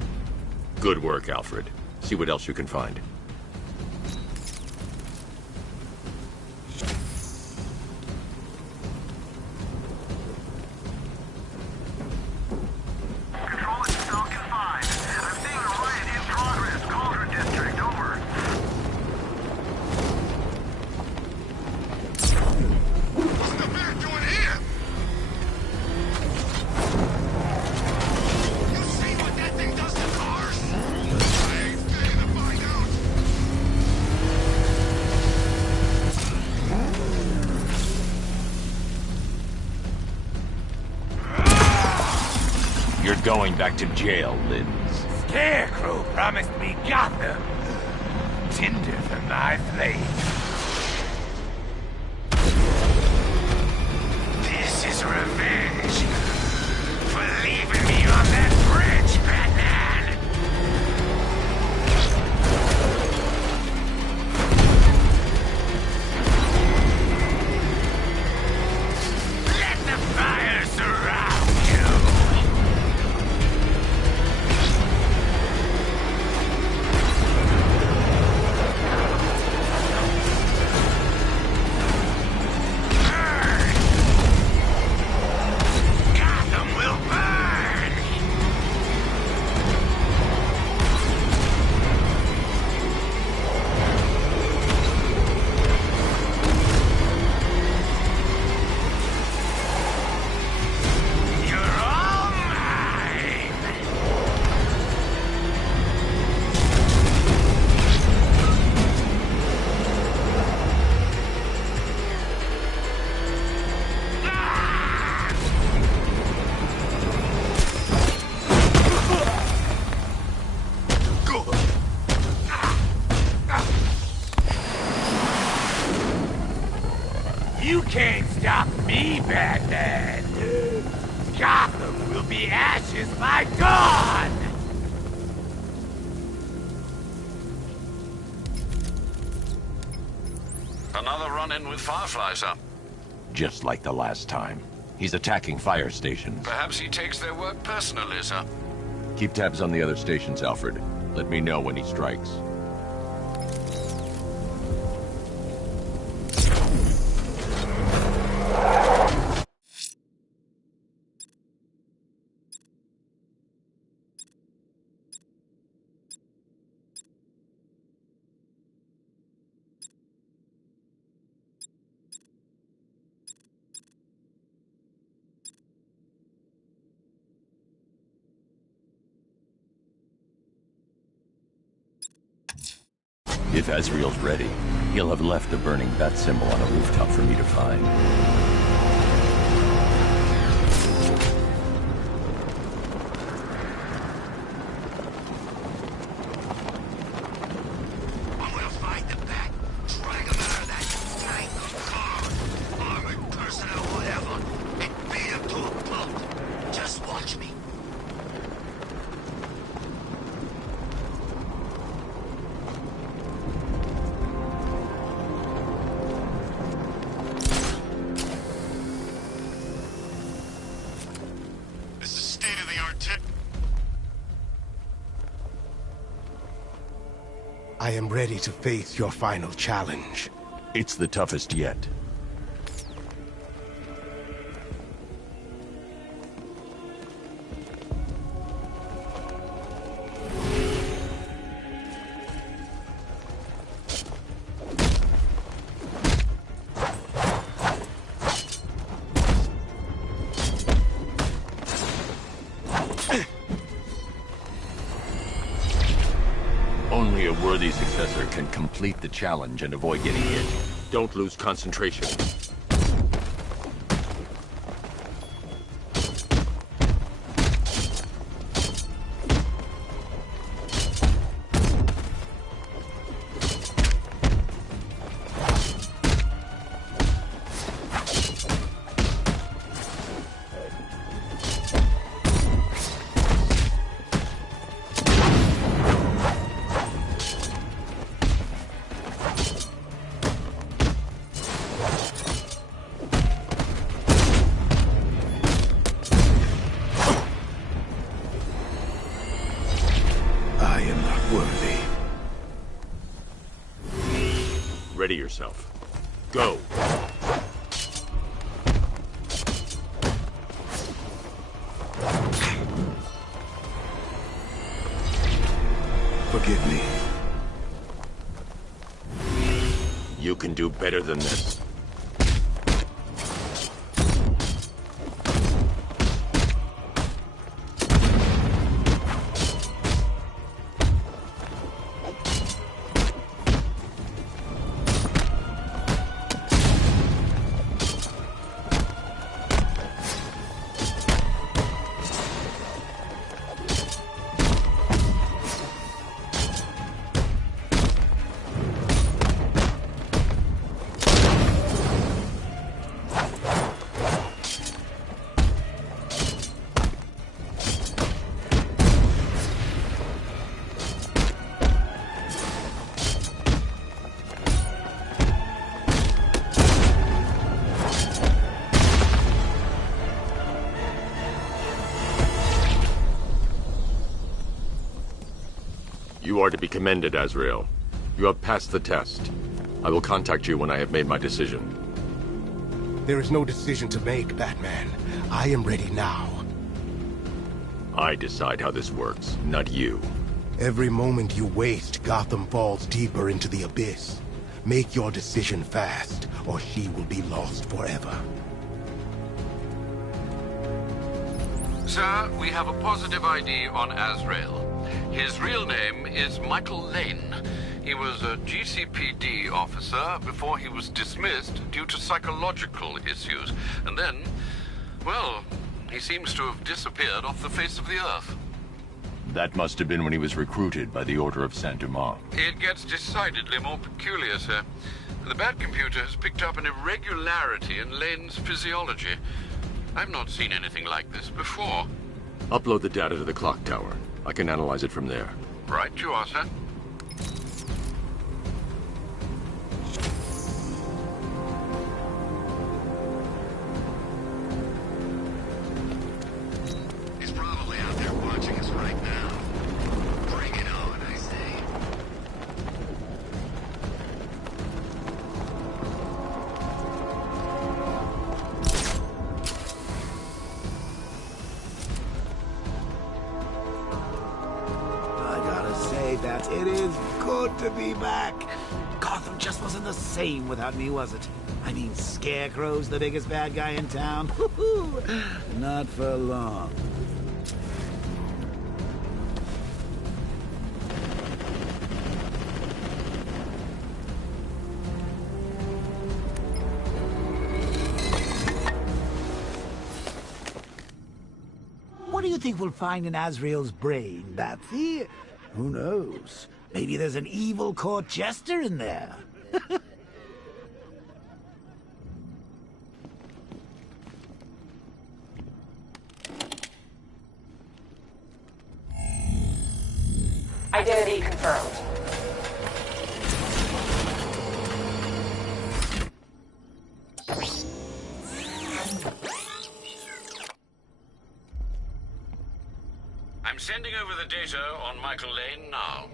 Good work, Alfred. See what else you can find. Control is Falcon 5. I'm seeing a riot in progress. Cauldron District, over. What's the bat doing here? You see what that thing does to cars? I ain't staying to find out. You're going back to jail, Linz. Scarecrow promised me Gotham. Tinder for my flame. This is revenge for leaving me on that bridge, Batman. Let the fire surround you. dead. Gotham will be ashes by dawn! Another run-in with Firefly, sir. Just like the last time. He's attacking fire stations. Perhaps he takes their work personally, sir. Keep tabs on the other stations, Alfred. Let me know when he strikes. If Azrael's ready, he'll have left the burning bat symbol on a rooftop for me to find. I'm gonna find the bat, drag him out of that tank of car, armored personnel, whatever, and beat him to a pulp. Just watch me. I am ready to face your final challenge. It's the toughest yet. Only a worthy successor can complete the challenge and avoid getting hit. Don't lose concentration. Ready yourself. Go! Forgive me. You can do better than this. You are to be commended, Azrael. You have passed the test. I will contact you when I have made my decision. There is no decision to make, Batman. I am ready now. I decide how this works, not you. Every moment you waste, Gotham falls deeper into the abyss. Make your decision fast, or she will be lost forever. Sir, we have a positive ID on Azrael. His real name is Michael Lane. He was a GCPD officer before he was dismissed due to psychological issues. And then, well, he seems to have disappeared off the face of the earth. That must have been when he was recruited by the Order of Saint-Dumas. It gets decidedly more peculiar, sir. The Bat computer has picked up an irregularity in Lane's physiology. I've not seen anything like this before. Upload the data to the clock tower. I can analyze it from there. Right you are, sir. He's probably out there watching us right now. Bring it on, I say. I gotta say that it is good to be back. Gotham just wasn't the same without me, was it? I mean, Scarecrow's the biggest bad guy in town. Not for long. What do you think we'll find in Azrael's brain, Batsy? Who knows? Maybe there's an evil court jester in there. Identity confirmed. I'm sending over the data on Michael Lane now.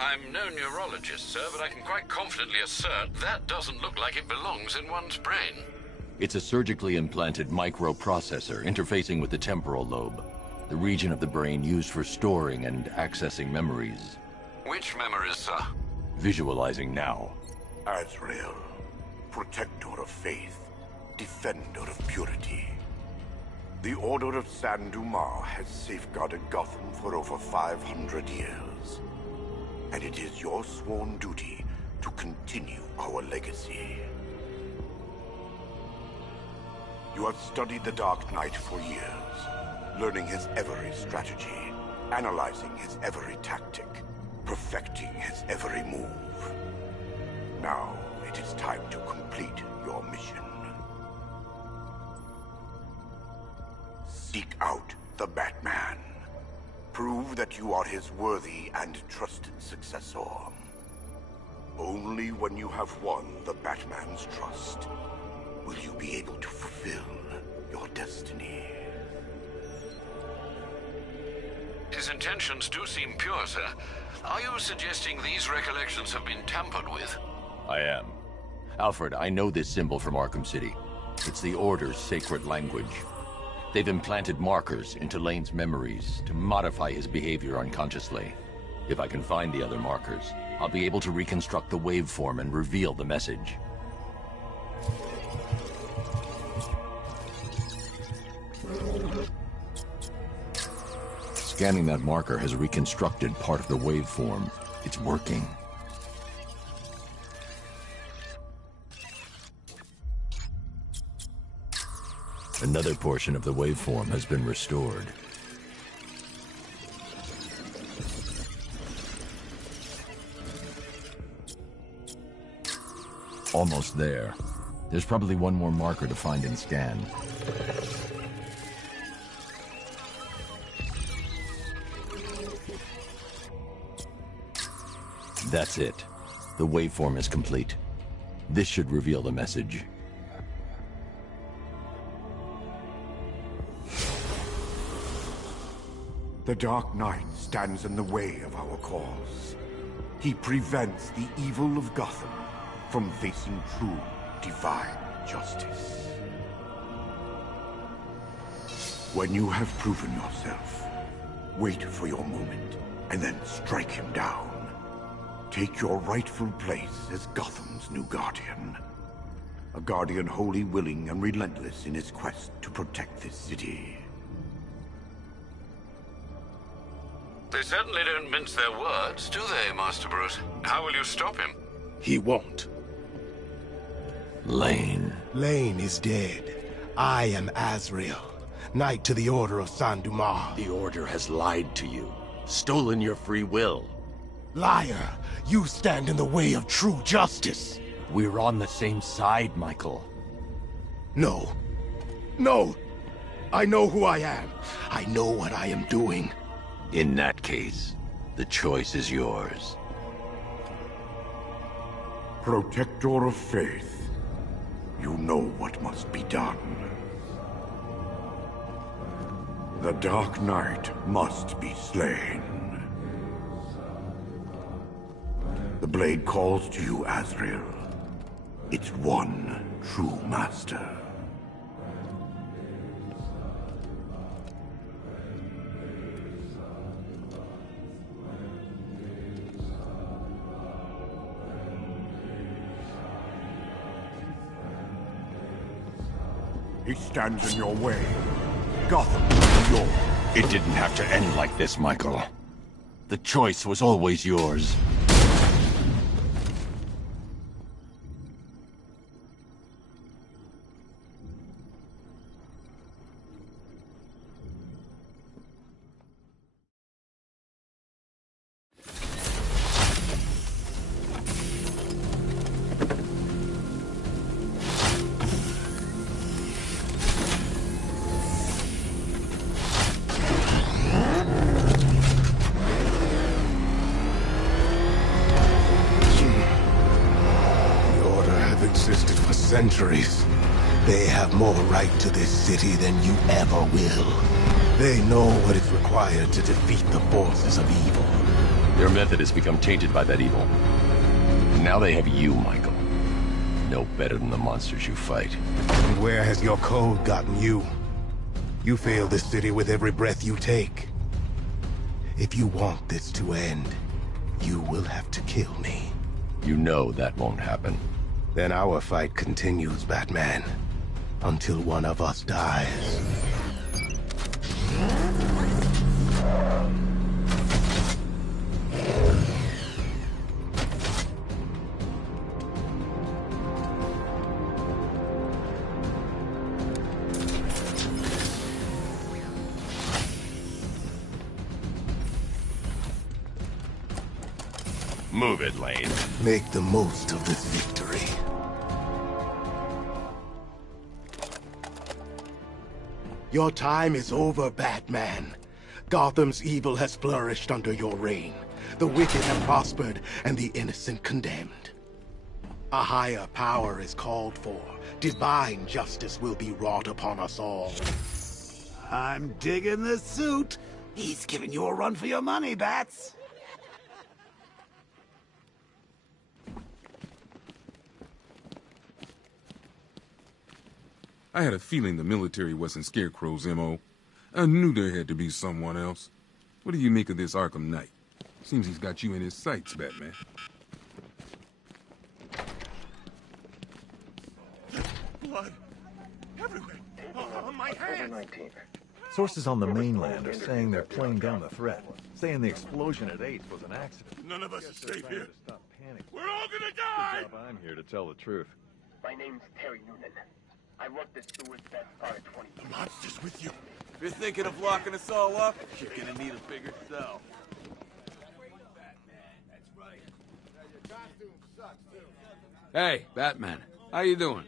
I'm no neurologist, sir, but I can quite confidently assert that doesn't look like it belongs in one's brain. It's a surgically implanted microprocessor interfacing with the temporal lobe, the region of the brain used for storing and accessing memories. Which memories, sir? Visualizing now. Azrael, protector of faith, defender of purity. The Order of San Dumas has safeguarded Gotham for over 500 years. And it is your sworn duty to continue our legacy. You have studied the Dark Knight for years, learning his every strategy, analyzing his every tactic, perfecting his every move. Now it is time to complete your mission. Seek out the Batman. Prove that you are his worthy and trusted successor. Only when you have won the Batman's trust will you be able to fulfill your destiny. His intentions do seem pure, sir. Are you suggesting these recollections have been tampered with? I am. Alfred, I know this symbol from Arkham City. It's the Order's sacred language. They've implanted markers into Lane's memories to modify his behavior unconsciously. If I can find the other markers, I'll be able to reconstruct the waveform and reveal the message. Scanning that marker has reconstructed part of the waveform. It's working. Another portion of the waveform has been restored. Almost there. There's probably one more marker to find and scan. That's it. The waveform is complete. This should reveal the message. The Dark Knight stands in the way of our cause. He prevents the evil of Gotham from facing true, divine justice. When you have proven yourself, wait for your moment, and then strike him down. Take your rightful place as Gotham's new guardian. A guardian wholly willing and relentless in his quest to protect this city. They certainly don't mince their words, do they, Master Bruce? How will you stop him? He won't. Lane. Lane is dead. I am Azrael, Knight to the Order of San Dumas. The Order has lied to you, stolen your free will. Liar! You stand in the way of true justice! We're on the same side, Michael. No. No! I know who I am. I know what I am doing. In that case, the choice is yours. Protector of Faith, you know what must be done. The Dark Knight must be slain. The Blade calls to you, Azrael. Its one true master. He stands in your way. Gotham is yours. It didn't have to end like this, Michael. The choice was always yours. Centuries. They have more right to this city than you ever will. They know what is required to defeat the forces of evil. Their method has become tainted by that evil. Now they have you, Michael. No better than the monsters you fight. And where has your code gotten you? You fail this city with every breath you take. If you want this to end, you will have to kill me. You know that won't happen. Then our fight continues, Batman. Until one of us dies. Move it, Lane. Make the most of this victory. Your time is over, Batman. Gotham's evil has flourished under your reign. The wicked have prospered, and the innocent condemned. A higher power is called for. Divine justice will be wrought upon us all. I'm digging this suit. He's giving you a run for your money, Bats. I had a feeling the military wasn't Scarecrow's M.O. I knew there had to be someone else. What do you make of this Arkham Knight? Seems he's got you in his sights, Batman. Blood everywhere. On my hands. Sources on the mainland are saying they're playing down the threat, saying the explosion at 8 was an accident. None of us is safe here. Stop panic. We're all gonna die! Good job I'm here to tell the truth. My name's Terry Noonan. I work the sewers best part of 20 years. The monster's with you. If you're thinking of locking us all up, you're gonna need a bigger cell. Hey, Batman. How you doing?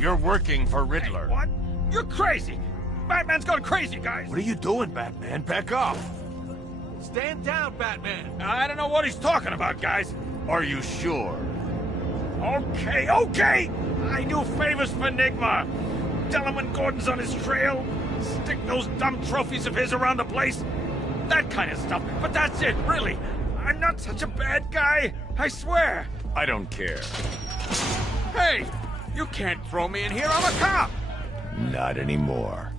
You're working for Riddler. What? You're crazy! Batman's gone crazy, guys! What are you doing, Batman? Back off! Stand down, Batman! I don't know what he's talking about, guys. Are you sure? Okay, okay! I do favors for Enigma. Tell him when Gordon's on his trail. Stick those dumb trophies of his around the place. That kind of stuff. But that's it, really. I'm not such a bad guy. I swear. I don't care. Hey! You can't throw me in here. I'm a cop! Not anymore.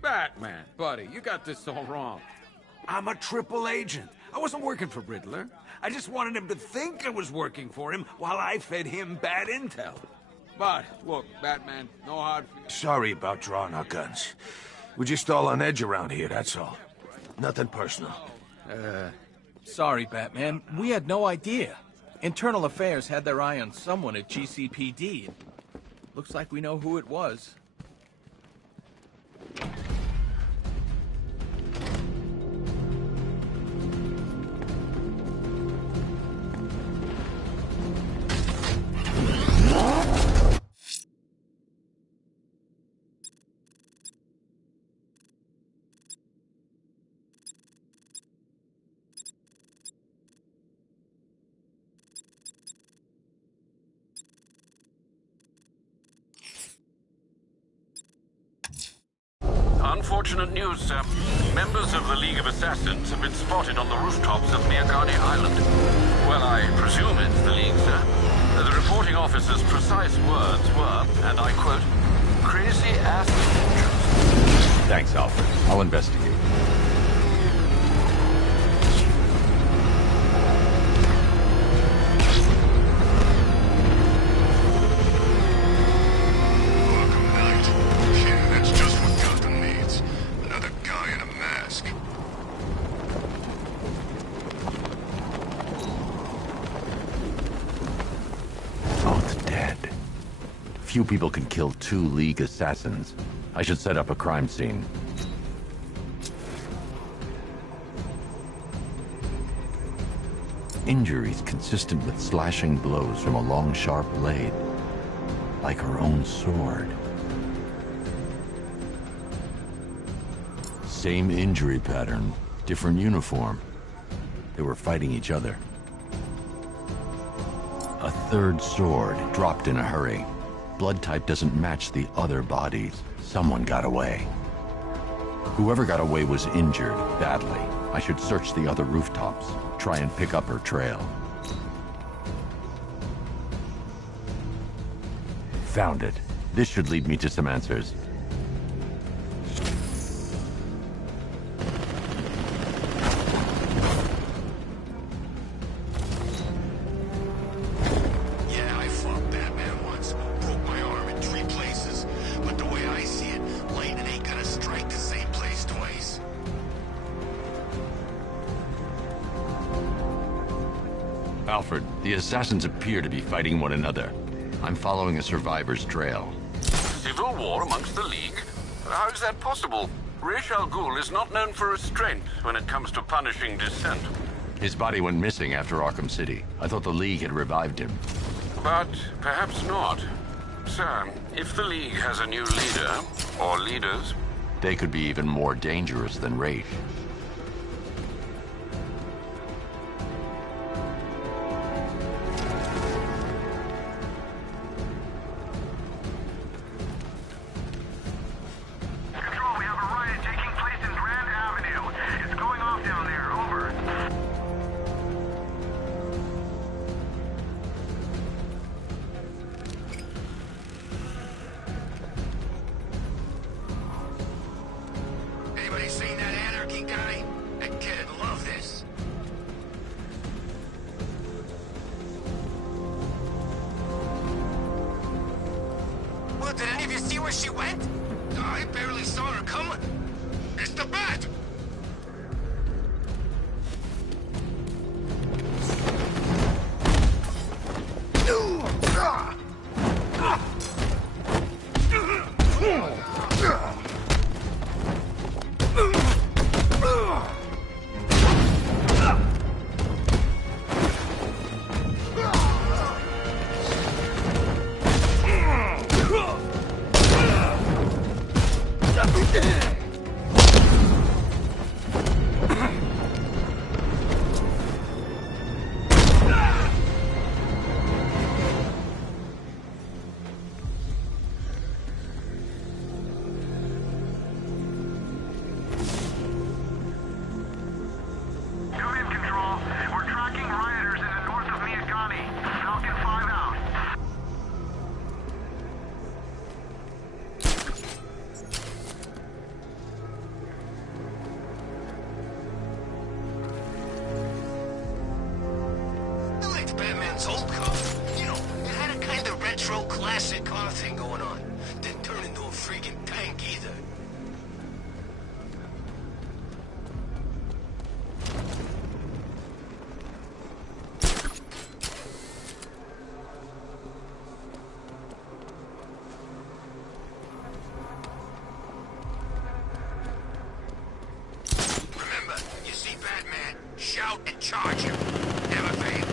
Batman, buddy, you got this all wrong. I'm a triple agent. I wasn't working for Riddler. I just wanted him to think I was working for him while I fed him bad intel. But, look, Batman, no hard feelings. Sorry about drawing our guns. We're just all on edge around here, that's all. Nothing personal. Sorry, Batman. We had no idea. Internal Affairs had their eye on someone at GCPD. Looks like we know who it was. unfortunate news, sir. Members of the League of Assassins have been spotted on the rooftops of Miyagani Island. Well, I presume it's the League, sir. The reporting officer's precise words were, and I quote, crazy-ass ninjas. Thanks, Alfred. I'll investigate. Few people can kill 2 League assassins. I should set up a crime scene. Injuries consistent with slashing blows from a long, sharp blade. Like her own sword. Same injury pattern, different uniform. They were fighting each other. A third sword, dropped in a hurry. Blood type doesn't match the other bodies. Someone got away. Whoever got away was injured, badly. I should search the other rooftops, try and pick up her trail. Found it. This should lead me to some answers. Alfred, the assassins appear to be fighting one another. I'm following a survivor's trail. Civil war amongst the League? How is that possible? Ra's al Ghul is not known for restraint when it comes to punishing dissent. His body went missing after Arkham City. I thought the League had revived him. But perhaps not. Sir, if the League has a new leader, or leaders... They could be even more dangerous than Ra's. Did any of you see where she went? I barely saw her coming. It's the Bat! Batman's old car. You know, it had a kind of retro classic car thing going on. Didn't turn into a freaking tank either. Remember, you see Batman, shout and charge him. Never fails.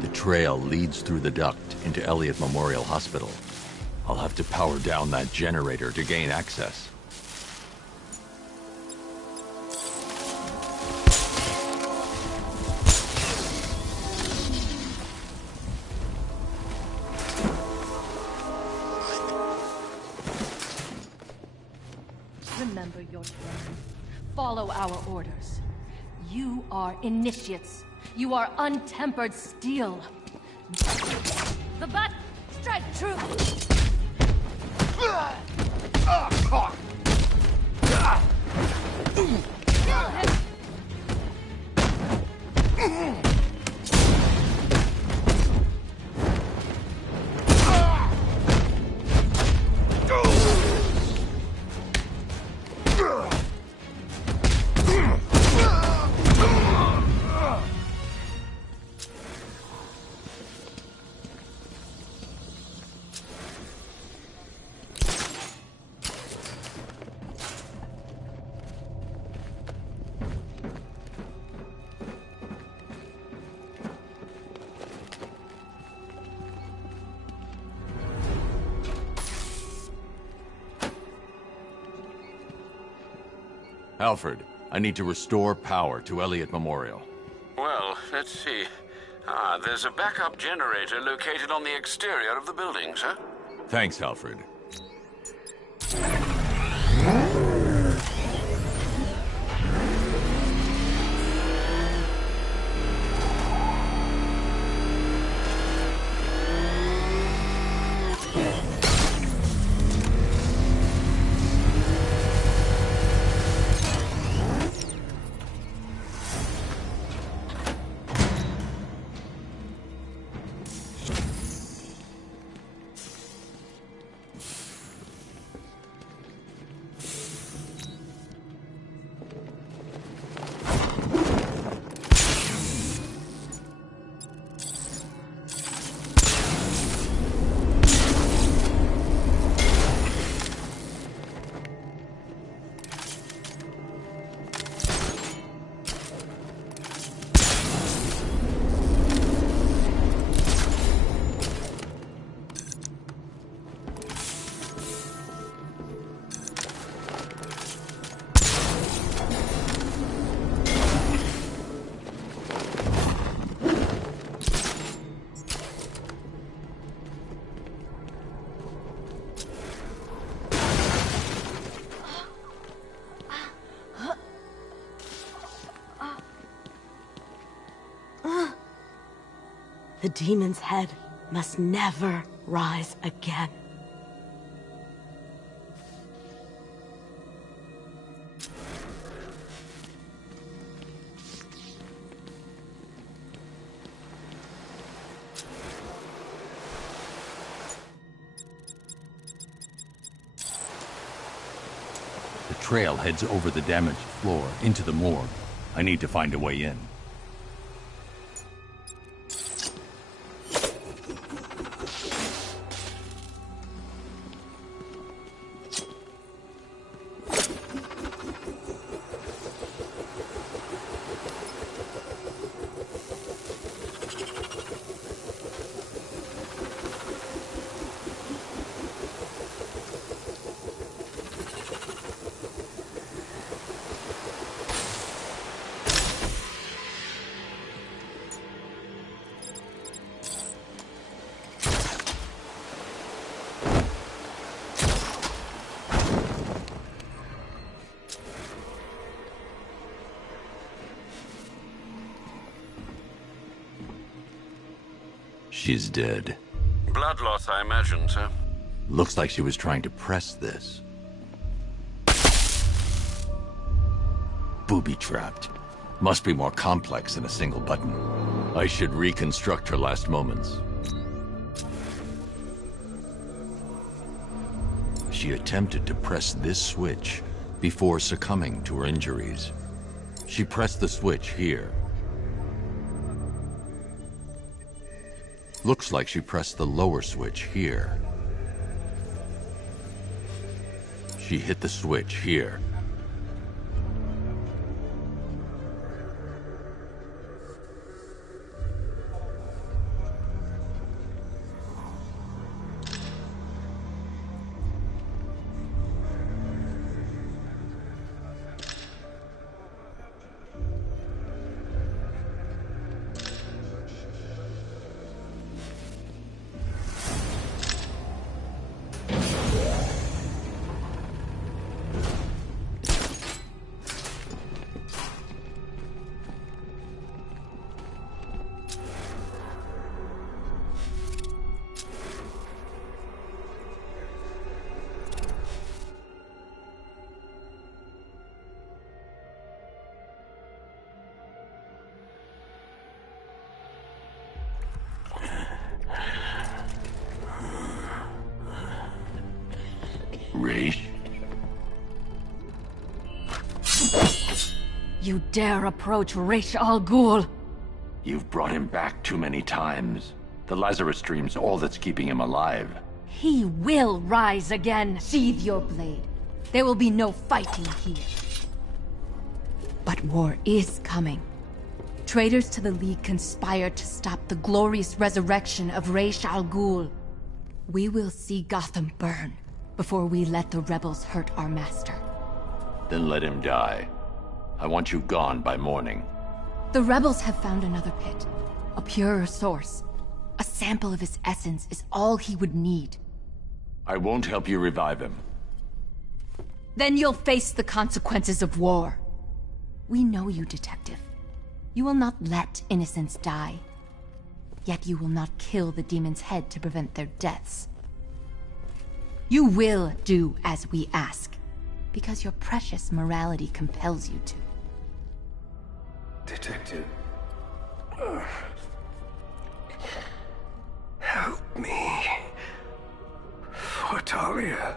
The trail leads through the duct into Elliott Memorial Hospital. I'll have to power down that generator to gain access. Remember your training. Follow our orders. You are initiates. You are untempered steel. The bat! Strike true! Kill him! Alfred, I need to restore power to Elliott Memorial. Well, let's see. There's a backup generator located on the exterior of the building, sir. Thanks, Alfred. The demon's head must never rise again. The trail heads over the damaged floor into the morgue. I need to find a way in. She's dead. Blood loss, I imagine, sir. Looks like she was trying to press this. Booby-trapped. Must be more complex than a single button. I should reconstruct her last moments. She attempted to press this switch before succumbing to her injuries. She pressed the switch here. Looks like she pressed the lower switch here. She hit the switch here. You dare approach Ra's al Ghul? You've brought him back too many times. The Lazarus Stream's all that's keeping him alive. He will rise again. Sheathe your blade. There will be no fighting here. But war is coming. Traitors to the League conspire to stop the glorious resurrection of Ra's al Ghul. We will see Gotham burn before we let the rebels hurt our master. Then let him die. I want you gone by morning. The rebels have found another pit. A purer source. A sample of his essence is all he would need. I won't help you revive him. Then you'll face the consequences of war. We know you, Detective. You will not let innocents die. Yet you will not kill the demon's head to prevent their deaths. You will do as we ask, because your precious morality compels you to. Detective. Help me. For Talia.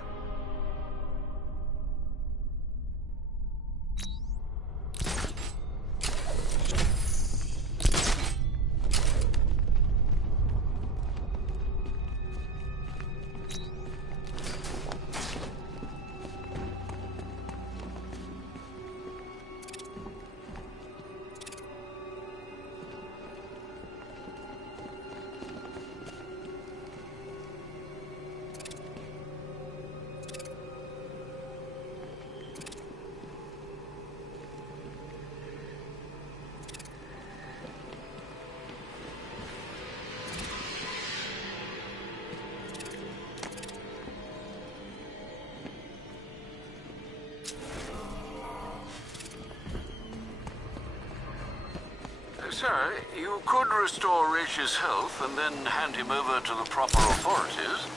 Sir, you could restore Rash's health and then hand him over to the proper authorities.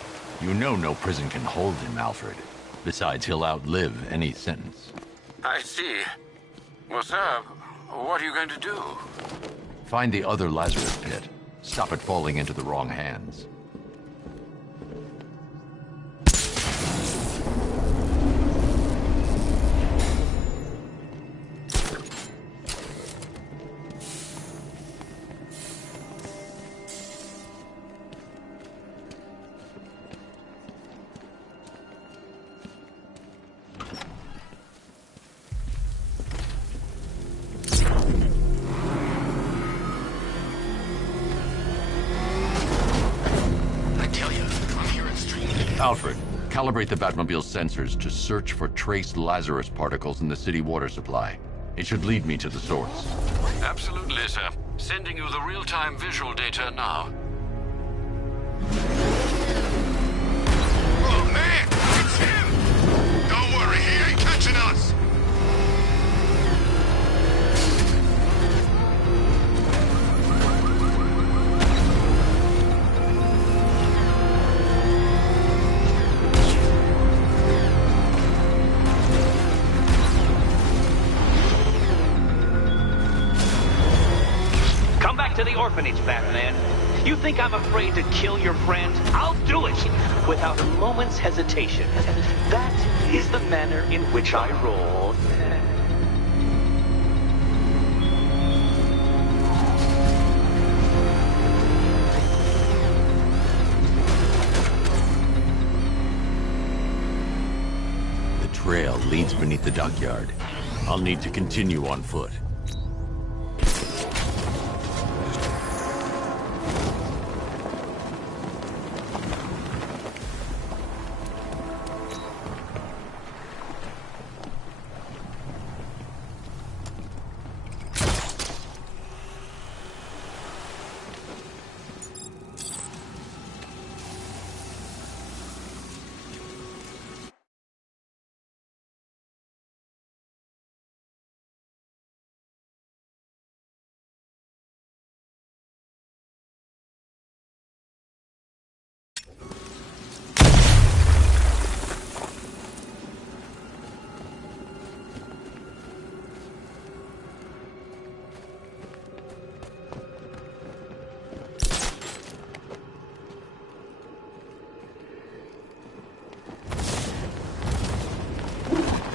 You know no prison can hold him, Alfred. Besides, he'll outlive any sentence. I see. Well, sir, what are you going to do? Find the other Lazarus pit. Stop it falling into the wrong hands. Alfred, calibrate the Batmobile's sensors to search for trace Lazarus particles in the city water supply. It should lead me to the source. Absolutely, sir. Sending you the real-time visual data now. Oh, man! It's him! Don't worry, he ain't catching us! To the orphanage, Batman. You think I'm afraid to kill your friend? I'll do it without a moment's hesitation. That is the manner in which I roll. The trail leads beneath the dockyard. I'll need to continue on foot.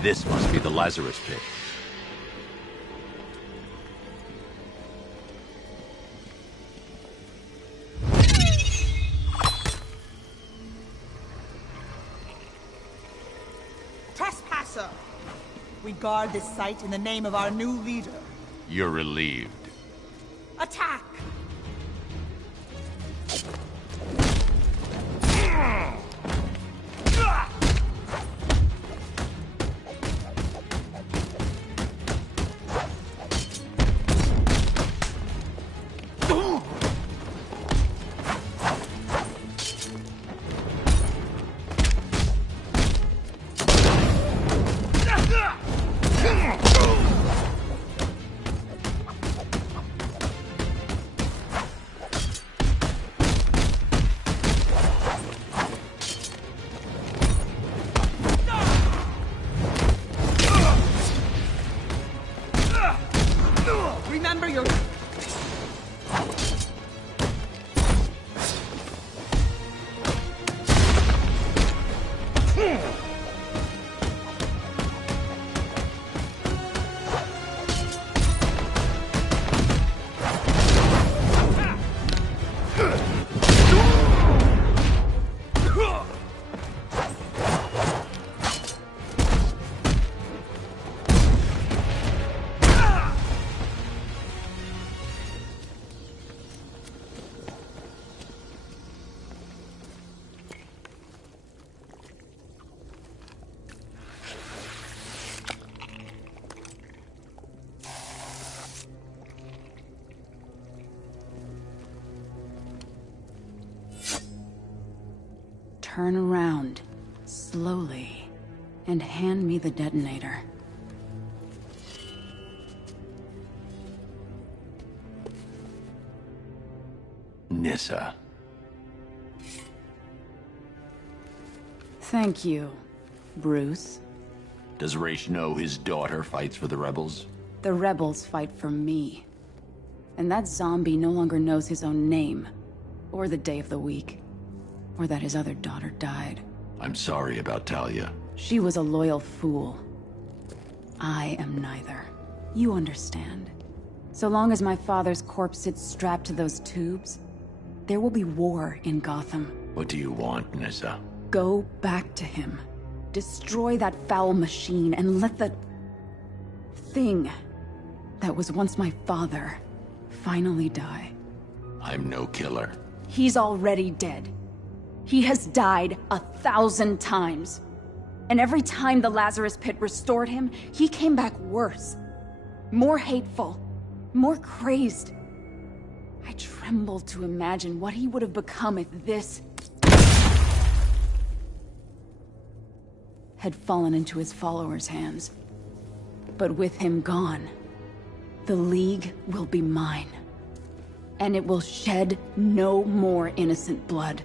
This must be the Lazarus pit. sir. We guard this site in the name of our new leader. You're relieved. Attack! Remember your... Turn around, slowly, and hand me the detonator. Nyssa. Thank you, Bruce. Does Ra's know his daughter fights for the rebels? The rebels fight for me. And that zombie no longer knows his own name, or the day of the week, or that his other daughter died. I'm sorry about Talia. She was a loyal fool. I am neither. You understand. So long as my father's corpse sits strapped to those tubes, there will be war in Gotham. What do you want, Nyssa? Go back to him. Destroy that foul machine and let the... thing that was once my father finally die. I'm no killer. He's already dead. He has died 1,000 times. And every time the Lazarus Pit restored him, he came back worse. More hateful. More crazed. I tremble to imagine what he would have become if this... had fallen into his followers' hands. But with him gone, the League will be mine. And it will shed no more innocent blood.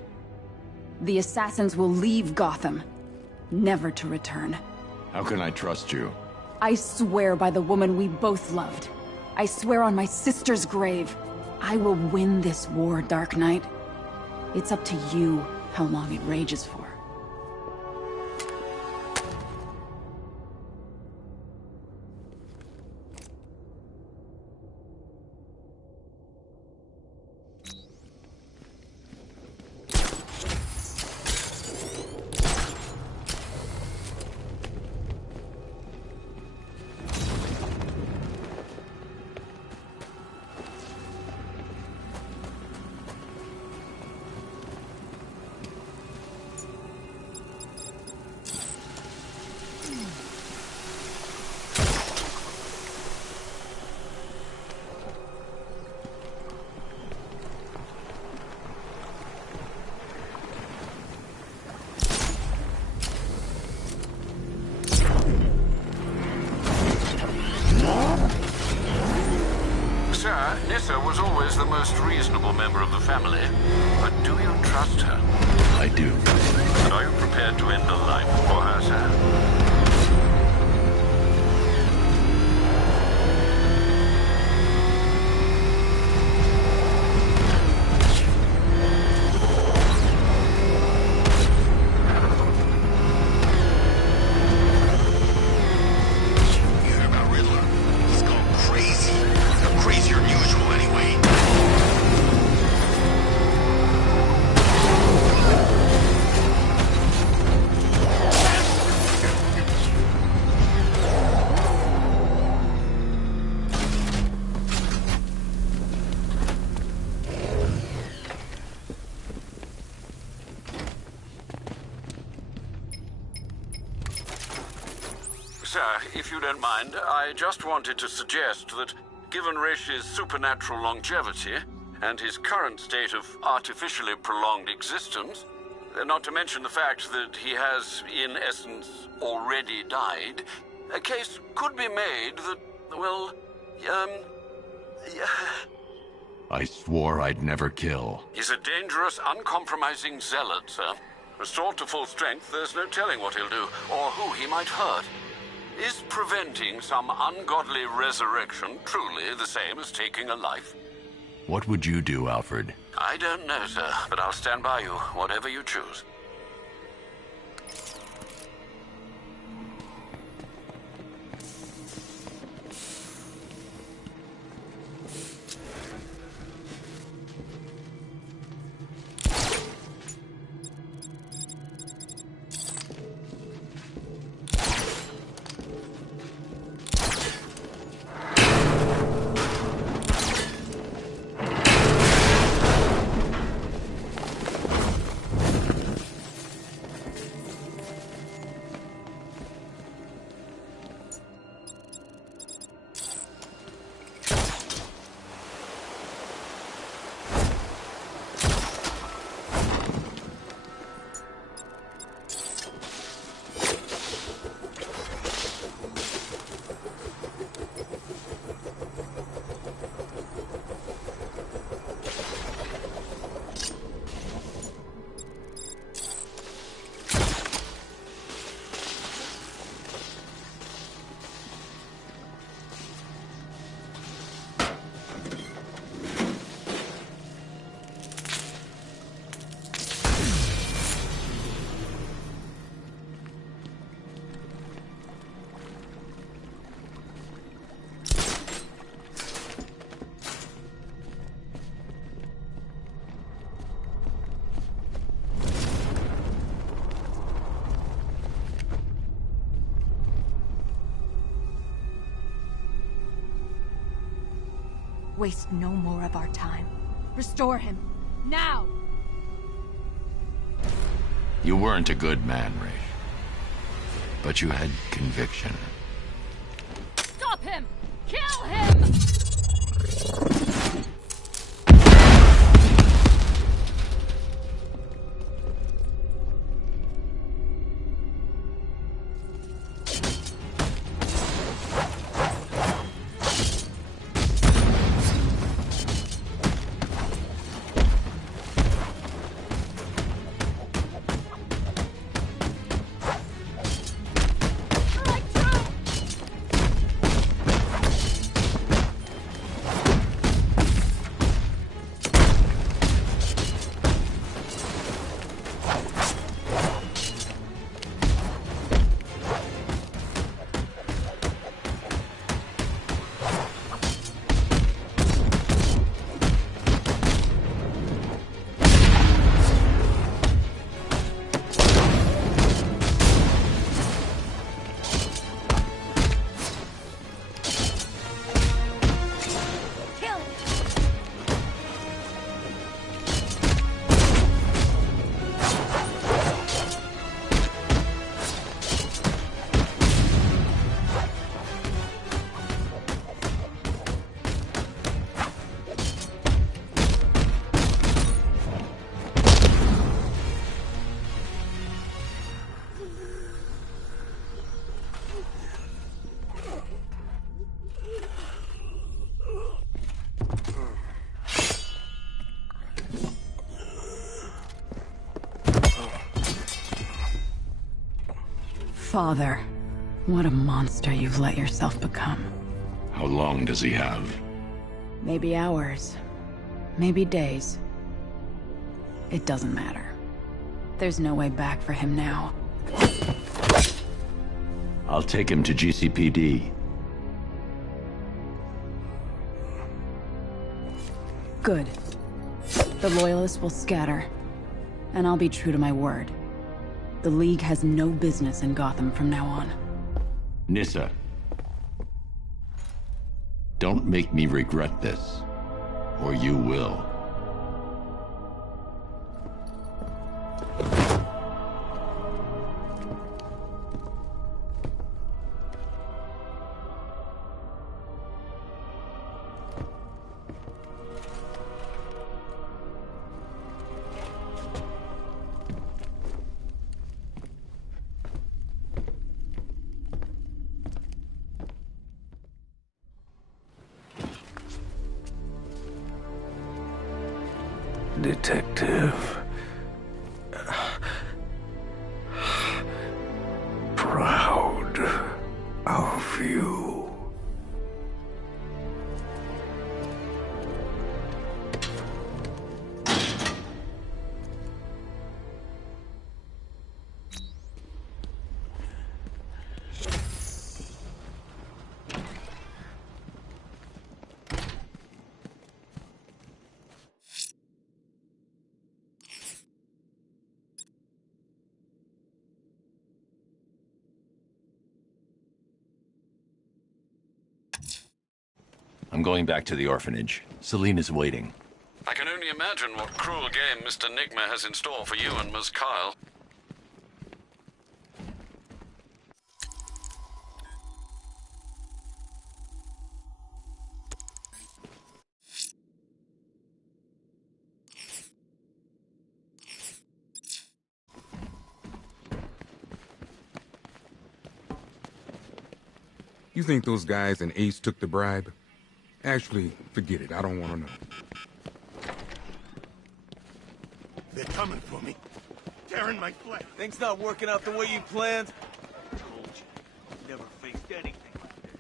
The assassins will leave Gotham, never to return. How can I trust you? I swear by the woman we both loved. I swear on my sister's grave. I will win this war, Dark Knight. It's up to you how long it rages for. Sir, Nyssa was always the most reasonable member of the family. But do you trust her? I do. And are you prepared to end a life for her, sir? Sir, if you don't mind, I just wanted to suggest that given Resh's supernatural longevity and his current state of artificially prolonged existence, not to mention the fact that he has, in essence, already died, a case could be made that, well, I swore I'd never kill. He's a dangerous, uncompromising zealot, sir. Restored to full strength, there's no telling what he'll do, or who he might hurt. Is preventing some ungodly resurrection truly the same as taking a life? What would you do, Alfred? I don't know, sir, but I'll stand by you, whatever you choose. Waste no more of our time. Restore him. Now! You weren't a good man, Rafe. But you had conviction. Stop him! Kill him! Father, what a monster you've let yourself become. How long does he have? Maybe hours. Maybe days. It doesn't matter. There's no way back for him now. I'll take him to GCPD. Good. The Loyalists will scatter, and I'll be true to my word. The League has no business in Gotham from now on. Nyssa. Don't make me regret this, or you will. Detective. Proud of you. I'm going back to the orphanage. Celine is waiting. I can only imagine what cruel game Mr. Nigma has in store for you and Ms. Kyle. You think those guys in Ace took the bribe? Actually, forget it. I don't want to know. They're coming for me. Tearing my flesh. Things not working out the way you planned? Told you. Never faced anything like this.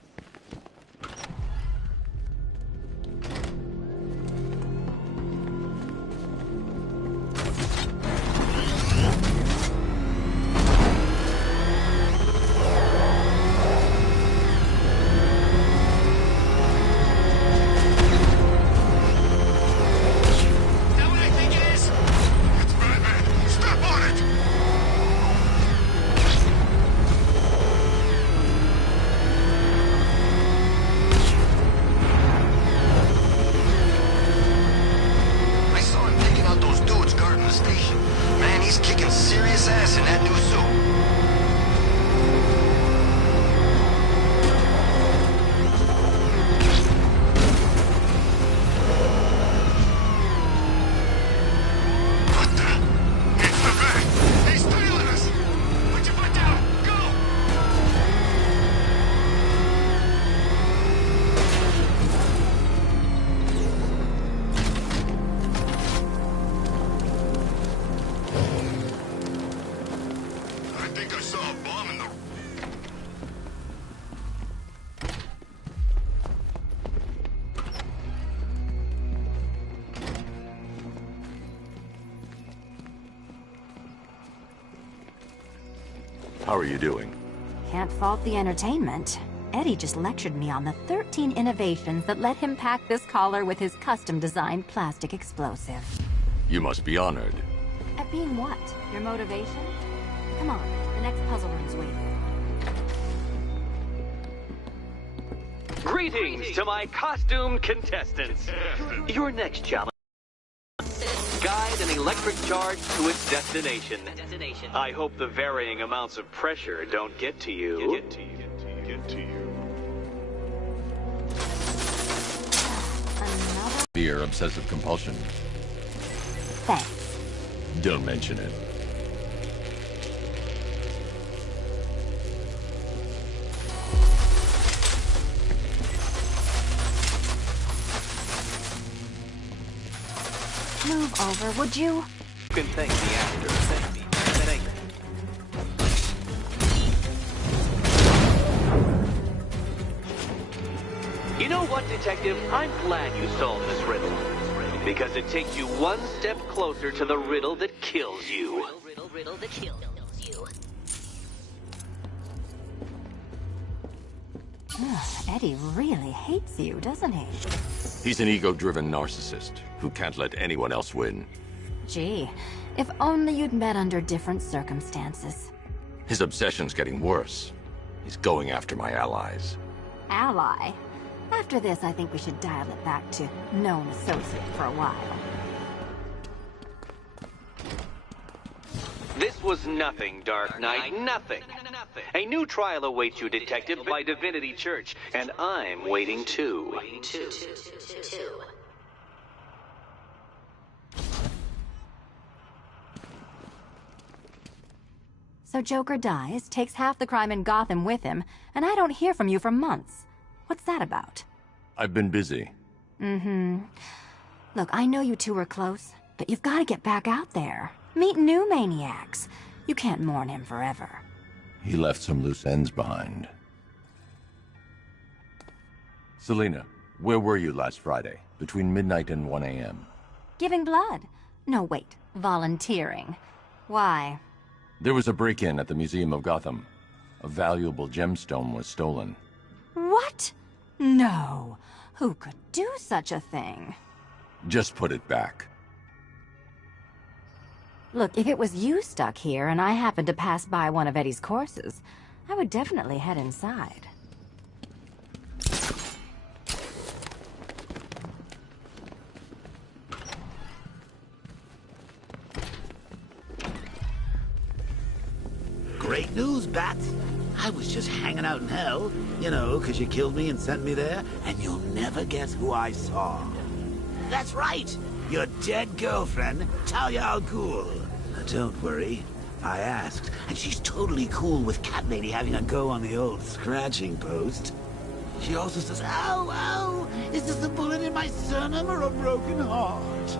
How are you doing? Can't fault the entertainment. Eddie just lectured me on the 13 innovations that let him pack this collar with his custom-designed plastic explosive. You must be honored. At being what? Your motivation? Come on, the next puzzle room's waiting. Greetings to my costumed contestants. Your next challenge: guide an electric charge to its destination. I hope the varying amounts of pressure don't get to you. Fear, obsessive compulsion. Thanks. Don't mention it. Move over, would you? You can thank the actor. Thank me. Thank me. You know what, Detective? I'm glad you solved this riddle. Because it takes you one step closer to the riddle that kills you. Riddle that kills you. Eddie really hates you, doesn't he? He's an ego-driven narcissist who can't let anyone else win. Gee, if only you'd met under different circumstances. His obsession's getting worse. He's going after my allies. Ally? After this, I think we should dial it back to known associate for a while. This was nothing, Dark Knight. Nothing. A new trial awaits you, Detective, by Divinity Church, and I'm waiting too. So Joker dies, takes half the crime in Gotham with him, and I don't hear from you for months. What's that about? I've been busy. Mm-hmm. Look, I know you two were close, But you've got to get back out there. Meet new maniacs. You can't mourn him forever. He left some loose ends behind. Selina, where were you last Friday? Between midnight and 1 a.m. Giving blood. No, wait. Volunteering. Why? There was a break-in at the Museum of Gotham. A valuable gemstone was stolen. What? No. Who could do such a thing? Just put it back. Look, if it was you stuck here and I happened to pass by one of Eddie's courses, I would definitely head inside. Great news, Bats. I was just hanging out in hell, you know, 'cause you killed me and sent me there, and you'll never guess who I saw. That's right, your dead girlfriend, Talia al Ghul. Don't worry, I asked, and she's totally cool with Cat Lady having a go on the old scratching post. She also says, ow, ow, is this a bullet in my sternum or a broken heart?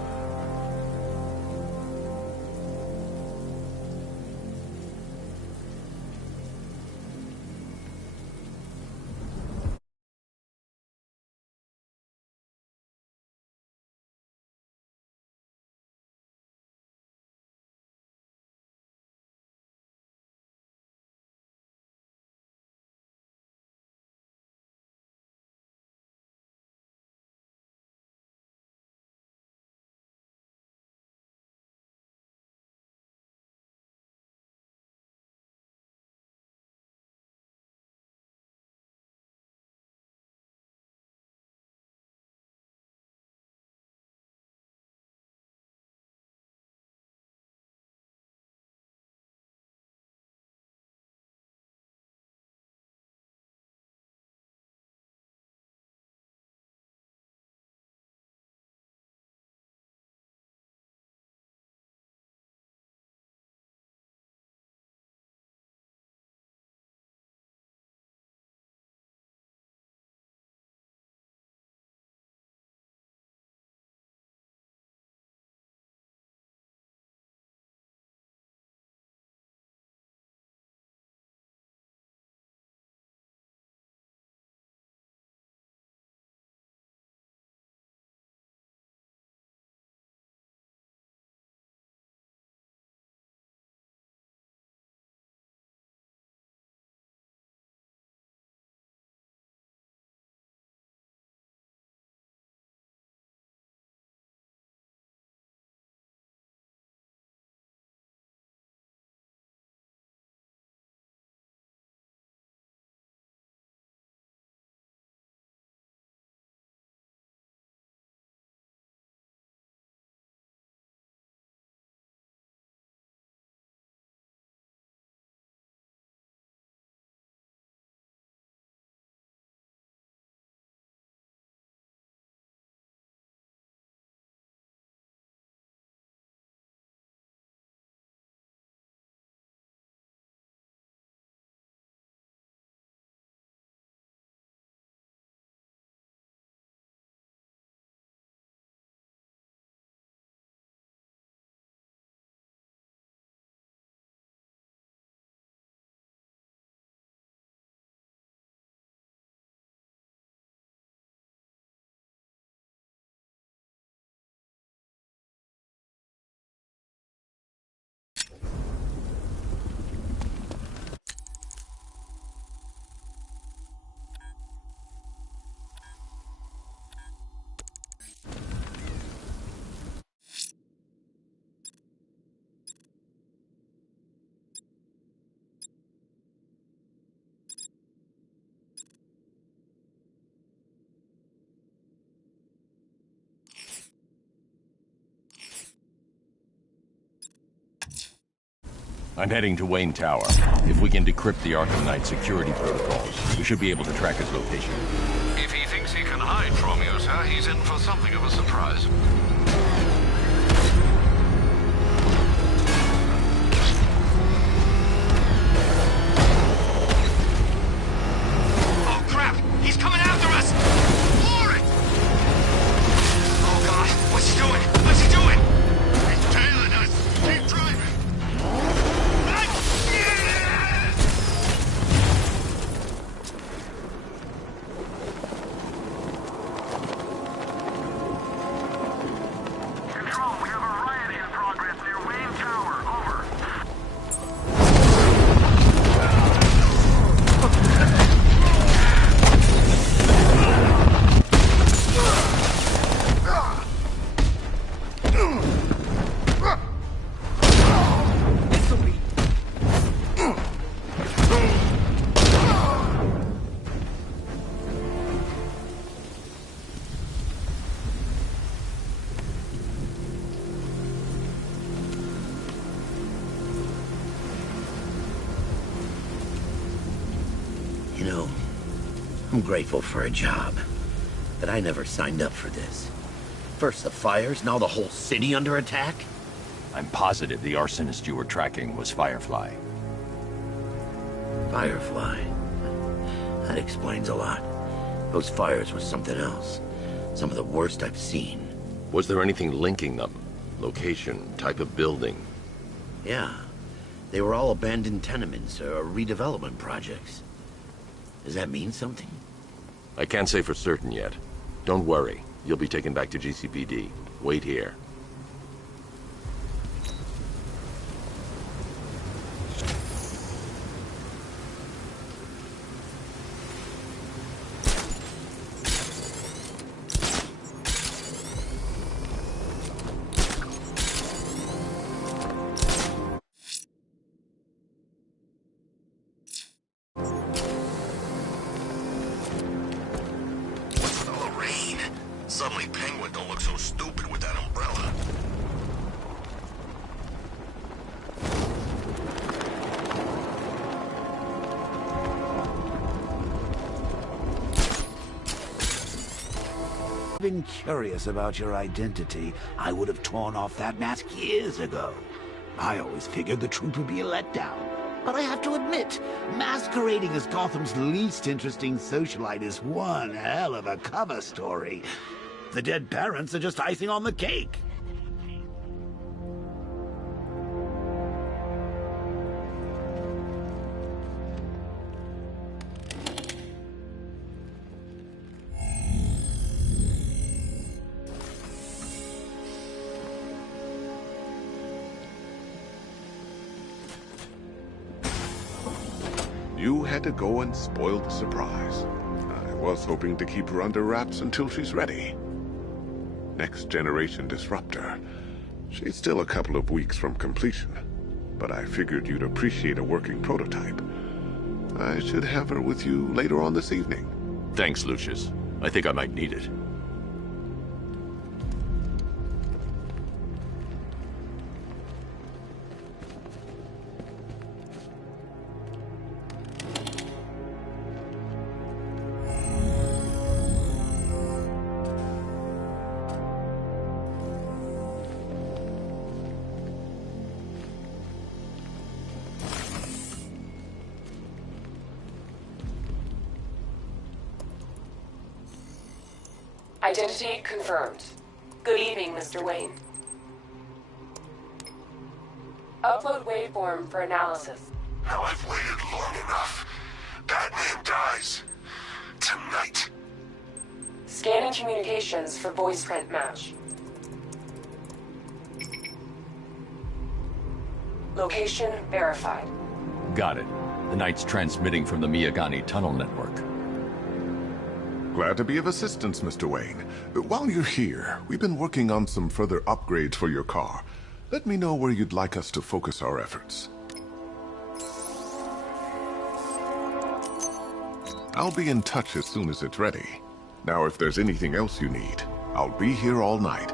I'm heading to Wayne Tower. If we can decrypt the Arkham Knight security protocols, we should be able to track his location. If he thinks he can hide from you, sir, he's in for something of a surprise. Oh, crap! He's coming after us! Warren! Oh, God! What's he doing? What's he doing? I'm grateful for a job, but I never signed up for this. First the fires, now the whole city under attack? I'm positive the arsonist you were tracking was Firefly. Firefly? That explains a lot. Those fires were something else. Some of the worst I've seen. Was there anything linking them? Location, type of building? Yeah. They were all abandoned tenements or redevelopment projects. Does that mean something? I can't say for certain yet. Don't worry. You'll be taken back to GCPD. Wait here. Suddenly Penguin don't look so stupid with that umbrella. I've been curious about your identity. I would have torn off that mask years ago. I always figured the truth would be a letdown. But I have to admit, masquerading as Gotham's least interesting socialite is one hell of a cover story. The dead parents are just icing on the cake. You had to go and spoil the surprise. I was hoping to keep her under wraps until she's ready. Next generation disruptor. She's still a couple of weeks from completion, but I figured you'd appreciate a working prototype. I should have her with you later on this evening. Thanks, Lucius. I think I might need it. Identity confirmed. Good evening, Mr. Wayne. Upload waveform for analysis. Now I've waited long enough. Batman dies. Tonight. Scanning communications for voice print match. Location verified. Got it. The Knight's transmitting from the Miyagani tunnel network. Glad to be of assistance, Mr. Wayne. While you're here, we've been working on some further upgrades for your car. Let me know where you'd like us to focus our efforts. I'll be in touch as soon as it's ready. Now, if there's anything else you need, I'll be here all night.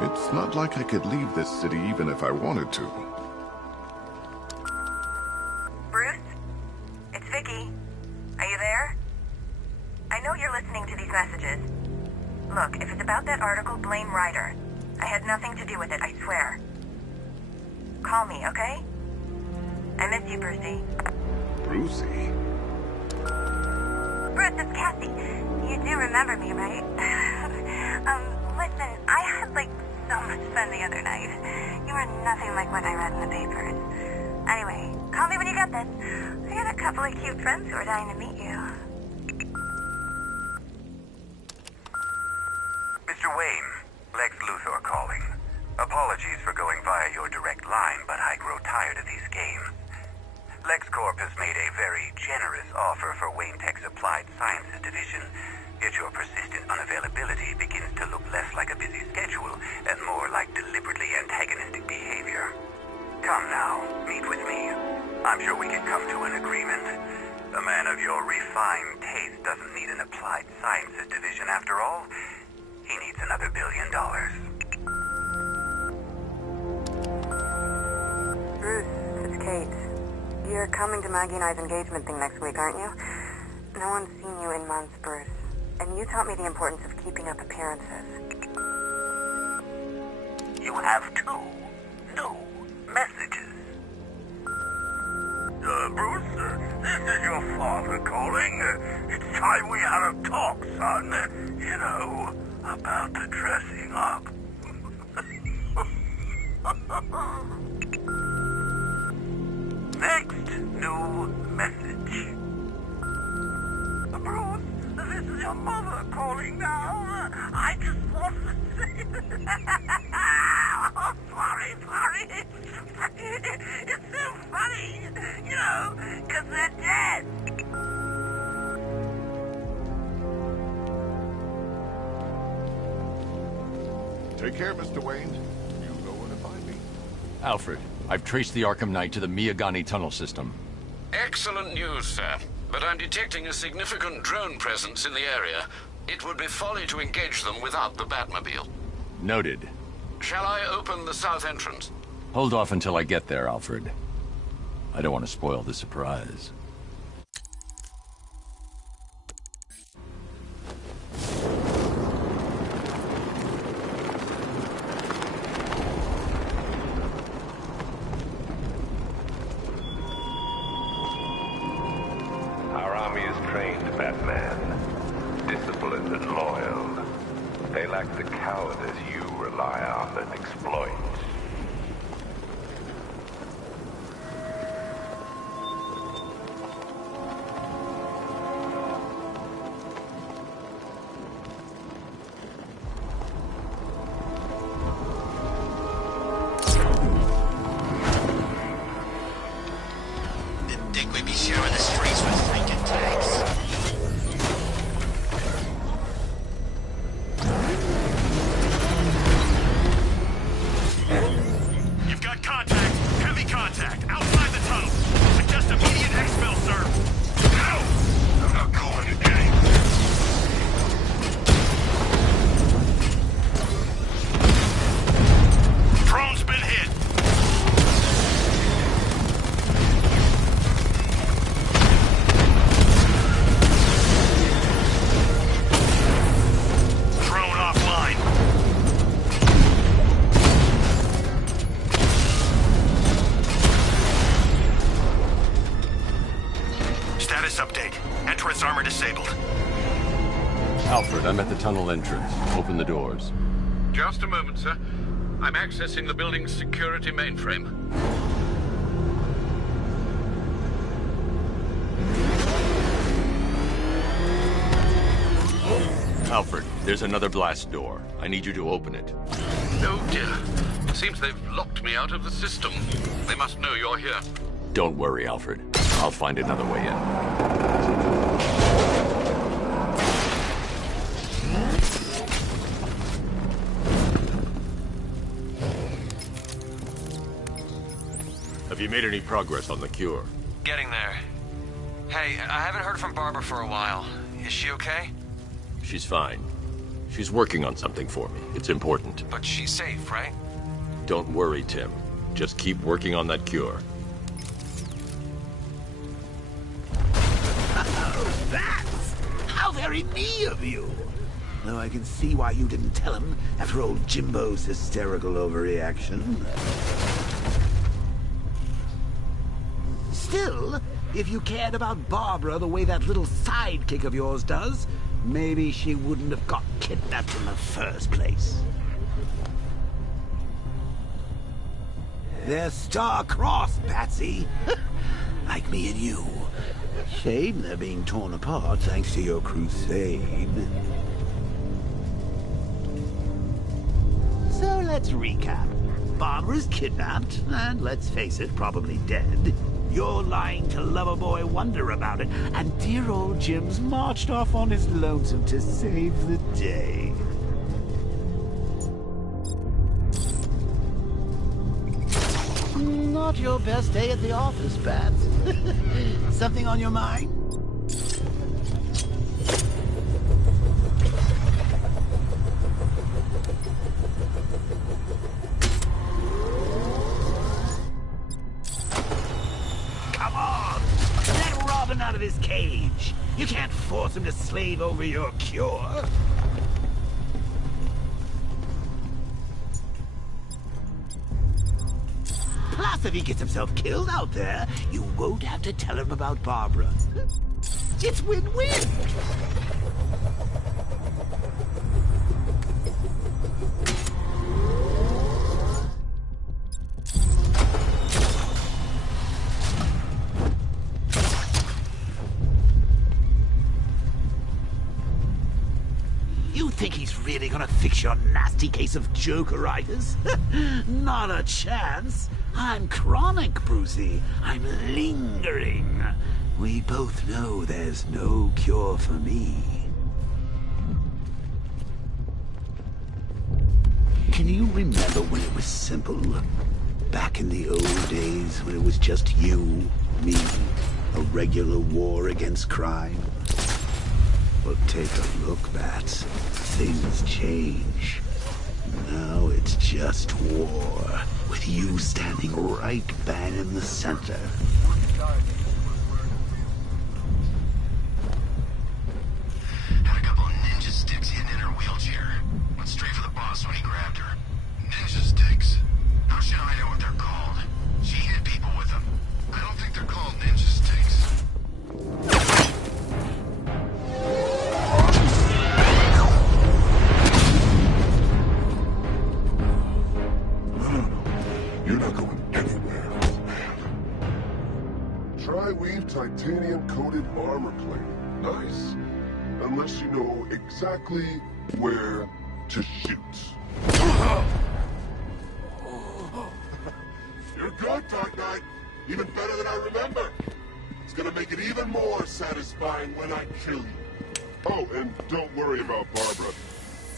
It's not like I could leave this city even if I wanted to. Bruce? It's Vicky. Are you there? I know you're listening to these messages. Look, if it's about that article, blame Ryder. I had nothing to do with it, I swear. Call me, okay? I miss you, Brucey. Brucey? Bruce, it's Cassie. You do remember me, right? Listen, I had, so much fun the other night. You were nothing like what I read in the papers. Anyway, call me when you get this. I got a couple of cute friends who are dying to meet you. Mr. Wayne, Lex Luthor calling. Apologies for going via your direct line, but I grow tired of these games. LexCorp has made a very generous offer for Wayne Tech's Applied Sciences division, yet your persistent unavailability begins to look less like a busy schedule and more like deliberately antagonistic behavior. Come now, meet with me. I'm sure we can come to an agreement. A man of your refined taste doesn't need an Applied Sciences division after all. He needs another $1 billion. Bruce, it's Kate. You're coming to Maggie and I's engagement thing next week, aren't you? No, No one's seen you in months, Bruce. And you taught me the importance of keeping up appearances. You have two new messages. Bruce, this is your father calling. It's time we had a talk, son. You know, about the dressing up. Next new message. Bruce, this is your mother calling now. I just want to say... Oh, sorry. It's so funny, you know, because they're dead. Take care, Mr. Wayne. You know where to find me. Alfred, I've traced the Arkham Knight to the Miyagani tunnel system. Excellent news, sir. But I'm detecting a significant drone presence in the area. It would be folly to engage them without the Batmobile. Noted. Shall I open the south entrance? Hold off until I get there, Alfred. I don't want to spoil the surprise. Our army is trained, Batman. Disciplined and loyal. They lack the cowardice you rely on and exploit. Didn't think we'd be sharing the streets with thinking tanks. You've got contact. Heavy contact. Outside the tunnel. Suggest immediate exfil, sir. No! I'm not going to get him. Drone's been hit. Drone offline. Status update. Entrance armor disabled. Alfred, I'm at the tunnel entrance. Open the doors. Just a moment, sir. I'm accessing the building's security mainframe. Alfred, there's another blast door. I need you to open it. Oh dear. Seems they've locked me out of the system. They must know you're here. Don't worry, Alfred. I'll find another way in. Have you made any progress on the cure? Getting there. Hey, I haven't heard from Barbara for a while. Is she okay? She's fine. She's working on something for me. It's important. But she's safe, right? Don't worry, Tim. Just keep working on that cure. Oh, that's how very me of you. Though I can see why you didn't tell him after old Jimbo's hysterical overreaction. Still, if you cared about Barbara the way that little sidekick of yours does, maybe she wouldn't have got kidnapped in the first place. They're star-crossed, Patsy. Like me and you. Shame they're being torn apart thanks to your crusade. So let's recap. Barbara's kidnapped, and let's face it, probably dead. You're lying to Loverboy Wonder about it, and dear old Jim's marched off on his lonesome to save the day. Not your best day at the office, Bats. Something on your mind? Come on! Let Robin out of his cage. You can't slave over your cure. Plus, if he gets himself killed out there, you won't have to tell him about Barbara. It's win-win! You think he's really gonna fix your nasty case of Jokeritis? Not a chance. I'm chronic, Brucey. I'm lingering. We both know there's no cure for me. Can you remember when it was simple? Back in the old days when it was just you, me, a regular war against crime? Well, take a look, Bats. Things change. Now it's just war, with you standing right bang in the center. Had a couple of ninja sticks hidden in her wheelchair. Went straight for the boss when he grabbed her. Ninja sticks? How should I know what they're called? She hit people with them. I don't think they're called ninja sticks. You're not going anywhere, Tri-weave titanium-coated armor plate. Nice. Unless you know exactly where to shoot. You're good, Dark Knight. Even better than I remember. It's gonna make it even more satisfying when I kill you. Oh, and don't worry about Barbara.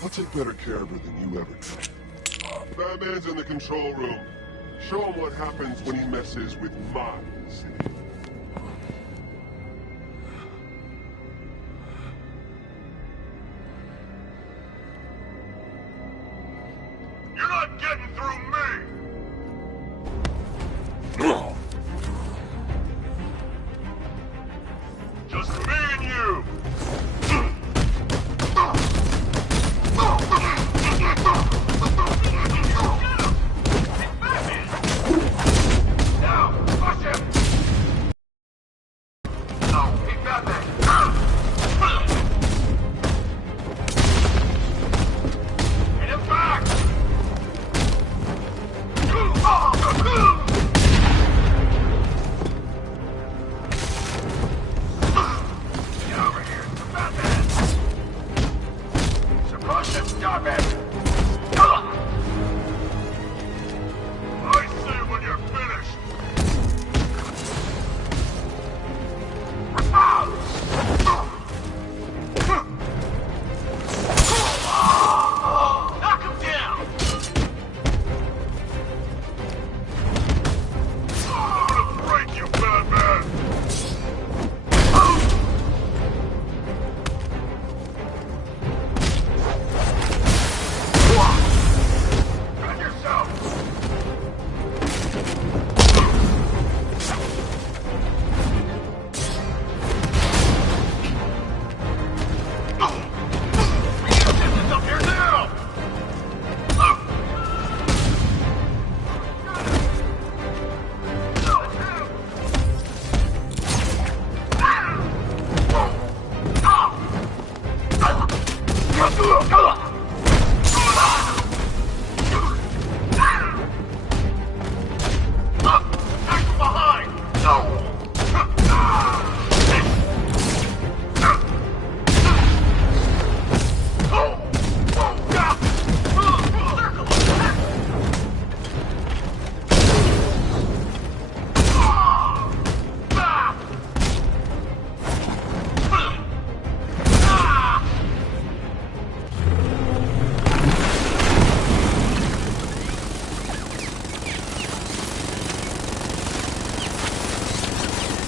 I'll take better care of her than you ever did. Batman's in the control room. Show him what happens when he messes with my city. You're not getting through me! Just me and you! Now, push him! Keep Batman! Hit him back! Get over here, Batman! Suppress him, stop it! I say when you're finished! Knock him down! I'm gonna break you, Batman! Got yourself! Resistance up here now! Act behind!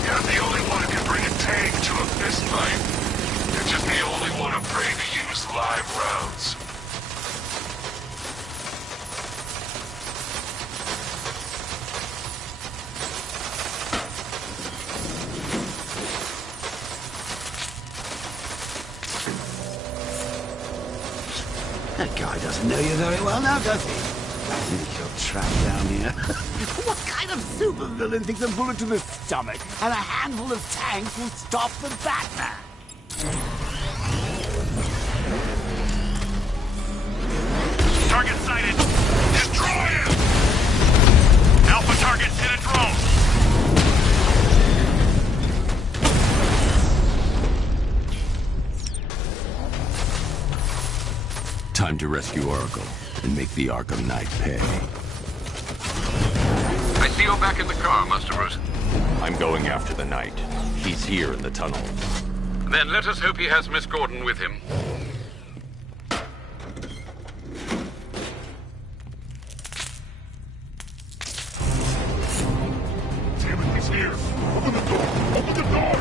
You're the only one who can bring a tank to a fist fight. You're just the only one afraid to use live rounds. That guy doesn't know you very well now, does he? I think you're trapped down here. What kind of supervillain thinks a bullet to the stomach and a handful of tanks will stop the Batman? Target sighted. Destroy him! Alpha targets hit a drone. Time to rescue Oracle and make the Arkham Knight pay. I see you're back in the car, Master Bruce. I'm going after the Knight. He's here in the tunnel. Then let us hope he has Miss Gordon with him. Damn it, he's here. Open the door. Open the door.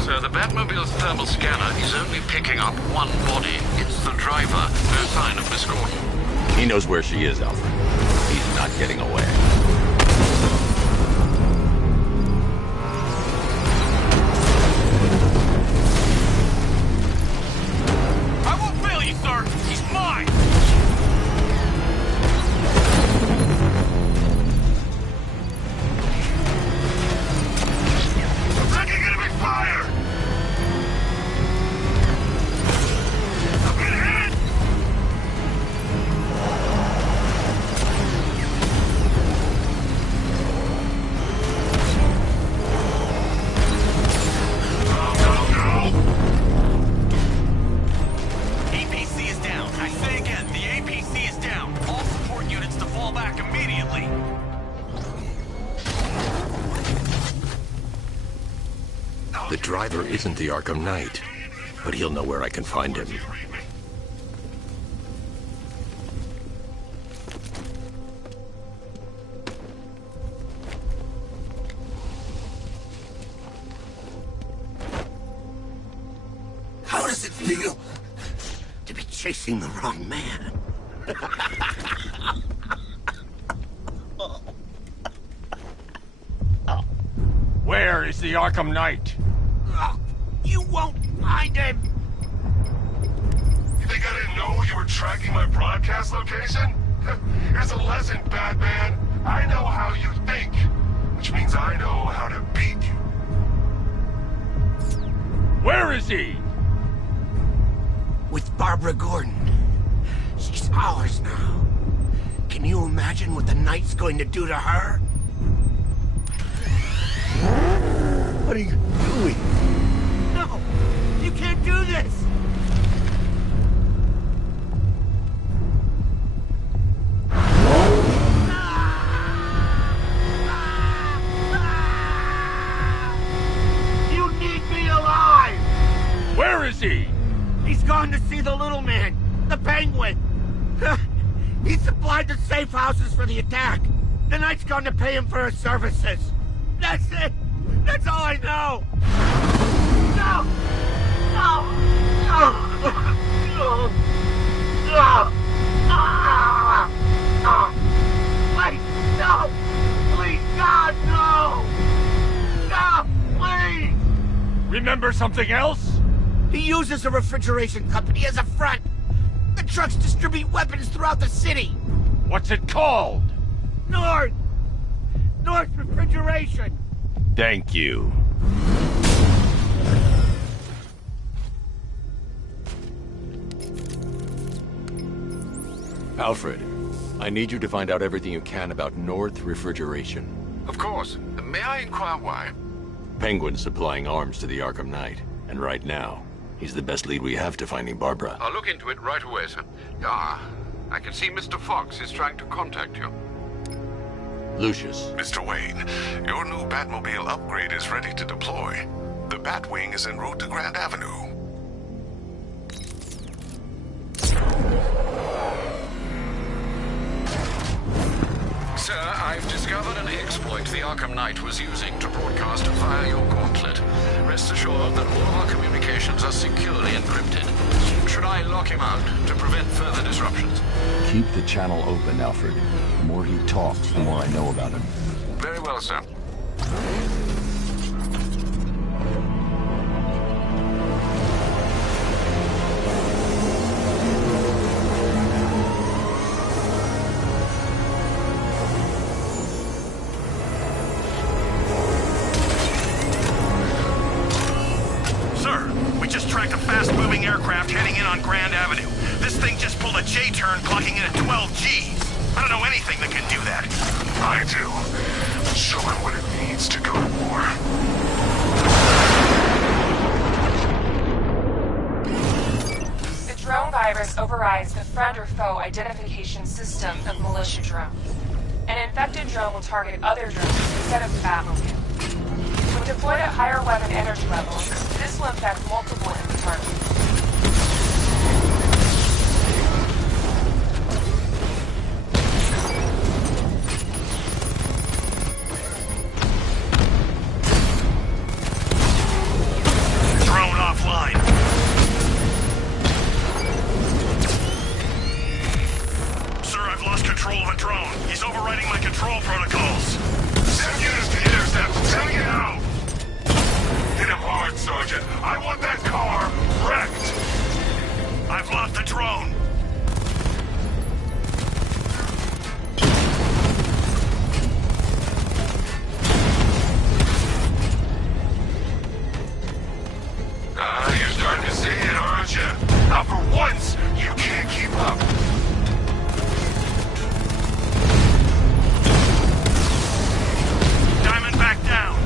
So the Batmobile's thermal scanner is only picking up one body. It's the driver. No sign of Miss Gordon. He knows where she is, Alfred. He's not getting away. I won't fail you, sir. He's mine. I'm taking enemy fire. I'm getting hit. APC is down. I say again, the APC is down. All support units to fall back immediately. The driver isn't the Arkham Knight, but he'll know where I can find him. How does it feel to be chasing the wrong man? Where is the Arkham Knight? You won't find him! You think I didn't know you were tracking my broadcast location? Here's a lesson, Batman. I know how you think, which means I know how to beat you. Where is he? With Barbara Gordon. She's ours now. Can you imagine what the Knight's going to do to her? What are you doing? No! You can't do this! You need me alive! Where is he? He's gone to see the little man, the Penguin. He supplied the safe houses for the attack. The Knight's gone to pay him for his services. That's it. That's all I know. No. No. No. No. No. Wait. No. Please, God, no. No. Please. Remember something else? He uses a refrigeration company as a front. The trucks distribute weapons throughout the city. What's it called? North Refrigeration. Thank you. Alfred, I need you to find out everything you can about North Refrigeration. Of course. May I inquire why? Penguin's supplying arms to the Arkham Knight, and right now, he's the best lead we have to finding Barbara. I'll look into it right away, sir. Ah, I can see Mr. Fox is trying to contact you. Lucius. Mr. Wayne, your new Batmobile upgrade is ready to deploy. The Batwing is en route to Grand Avenue. Sir, I've discovered an exploit the Arkham Knight was using to broadcast via your gauntlet. Rest assured that all of our communications are securely encrypted. Should I lock him out to prevent further disruptions? Keep the channel open, Alfred. The more he talks, the more I know about him. Very well, sir. aircraft heading in on Grand Avenue. This thing just pulled a J-turn clocking in at 12 Gs. I don't know anything that can do that. I do. Show it what it needs to go to war. The drone virus overrides the friend or foe identification system of militia drones. An infected drone will target other drones instead of the Batmobile. When deployed at higher weapon energy levels, this will infect multiple enemy targets. Drone offline. Sir, I've lost control of a drone. He's overriding my control protocols. Send units to intercept. Tell you now. Hit him hard, Sergeant. I want that car wrecked. I've lost the drone. You're starting to see it, aren't you? Now for once, you can't keep up. Diamondback down.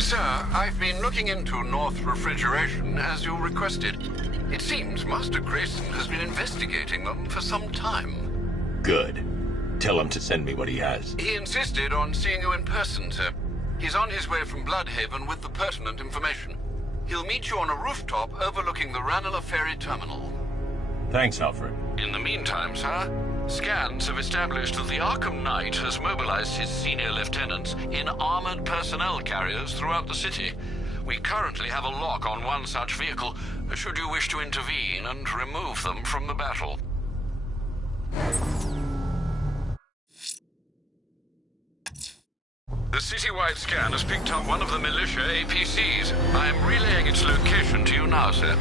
Sir, I've been looking into North Refrigeration as you requested. It seems Master Grayson has been investigating them for some time. Good. Tell him to send me what he has. He insisted on seeing you in person, sir. He's on his way from Bloodhaven with the pertinent information. He'll meet you on a rooftop overlooking the Ranelagh Ferry Terminal. Thanks, Alfred. In the meantime, sir, scans have established that the Arkham Knight has mobilized his senior lieutenants in armored personnel carriers throughout the city. We currently have a lock on one such vehicle, should you wish to intervene and remove them from the battle. The citywide scan has picked up one of the militia APCs. I am relaying its location to you now, sir.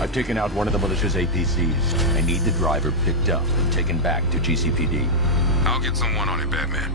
I've taken out one of the militia's APCs. I need the driver picked up and taken back to GCPD. I'll get someone on it, Batman.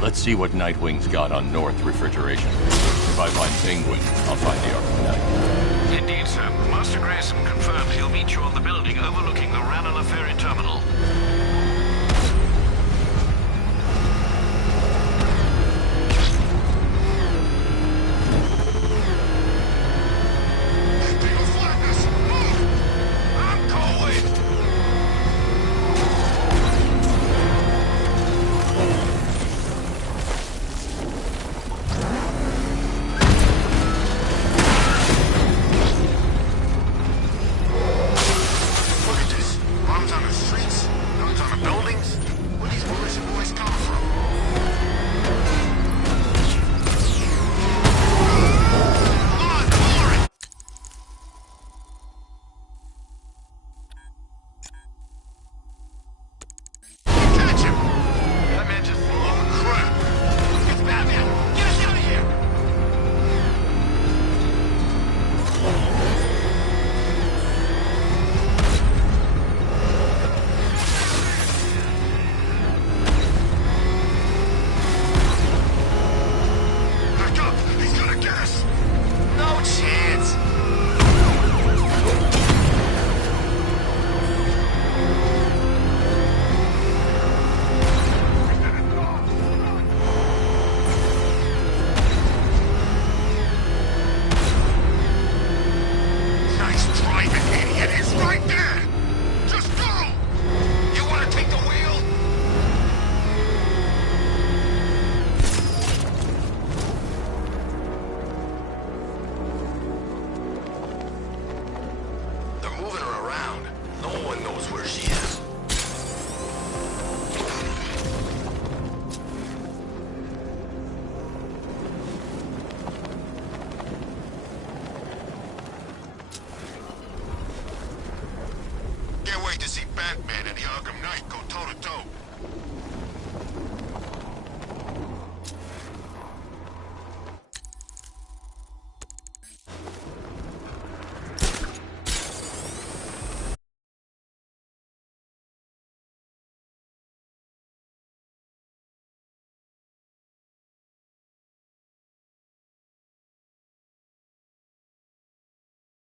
Let's see what Nightwing's got on North Refrigeration. If I find Penguin, I'll find the Arkham Knight. Indeed, sir. Master Grayson confirmed he'll meet you on the building overlooking the Ranelagh Ferry Terminal. wait to see Batman and the Arkham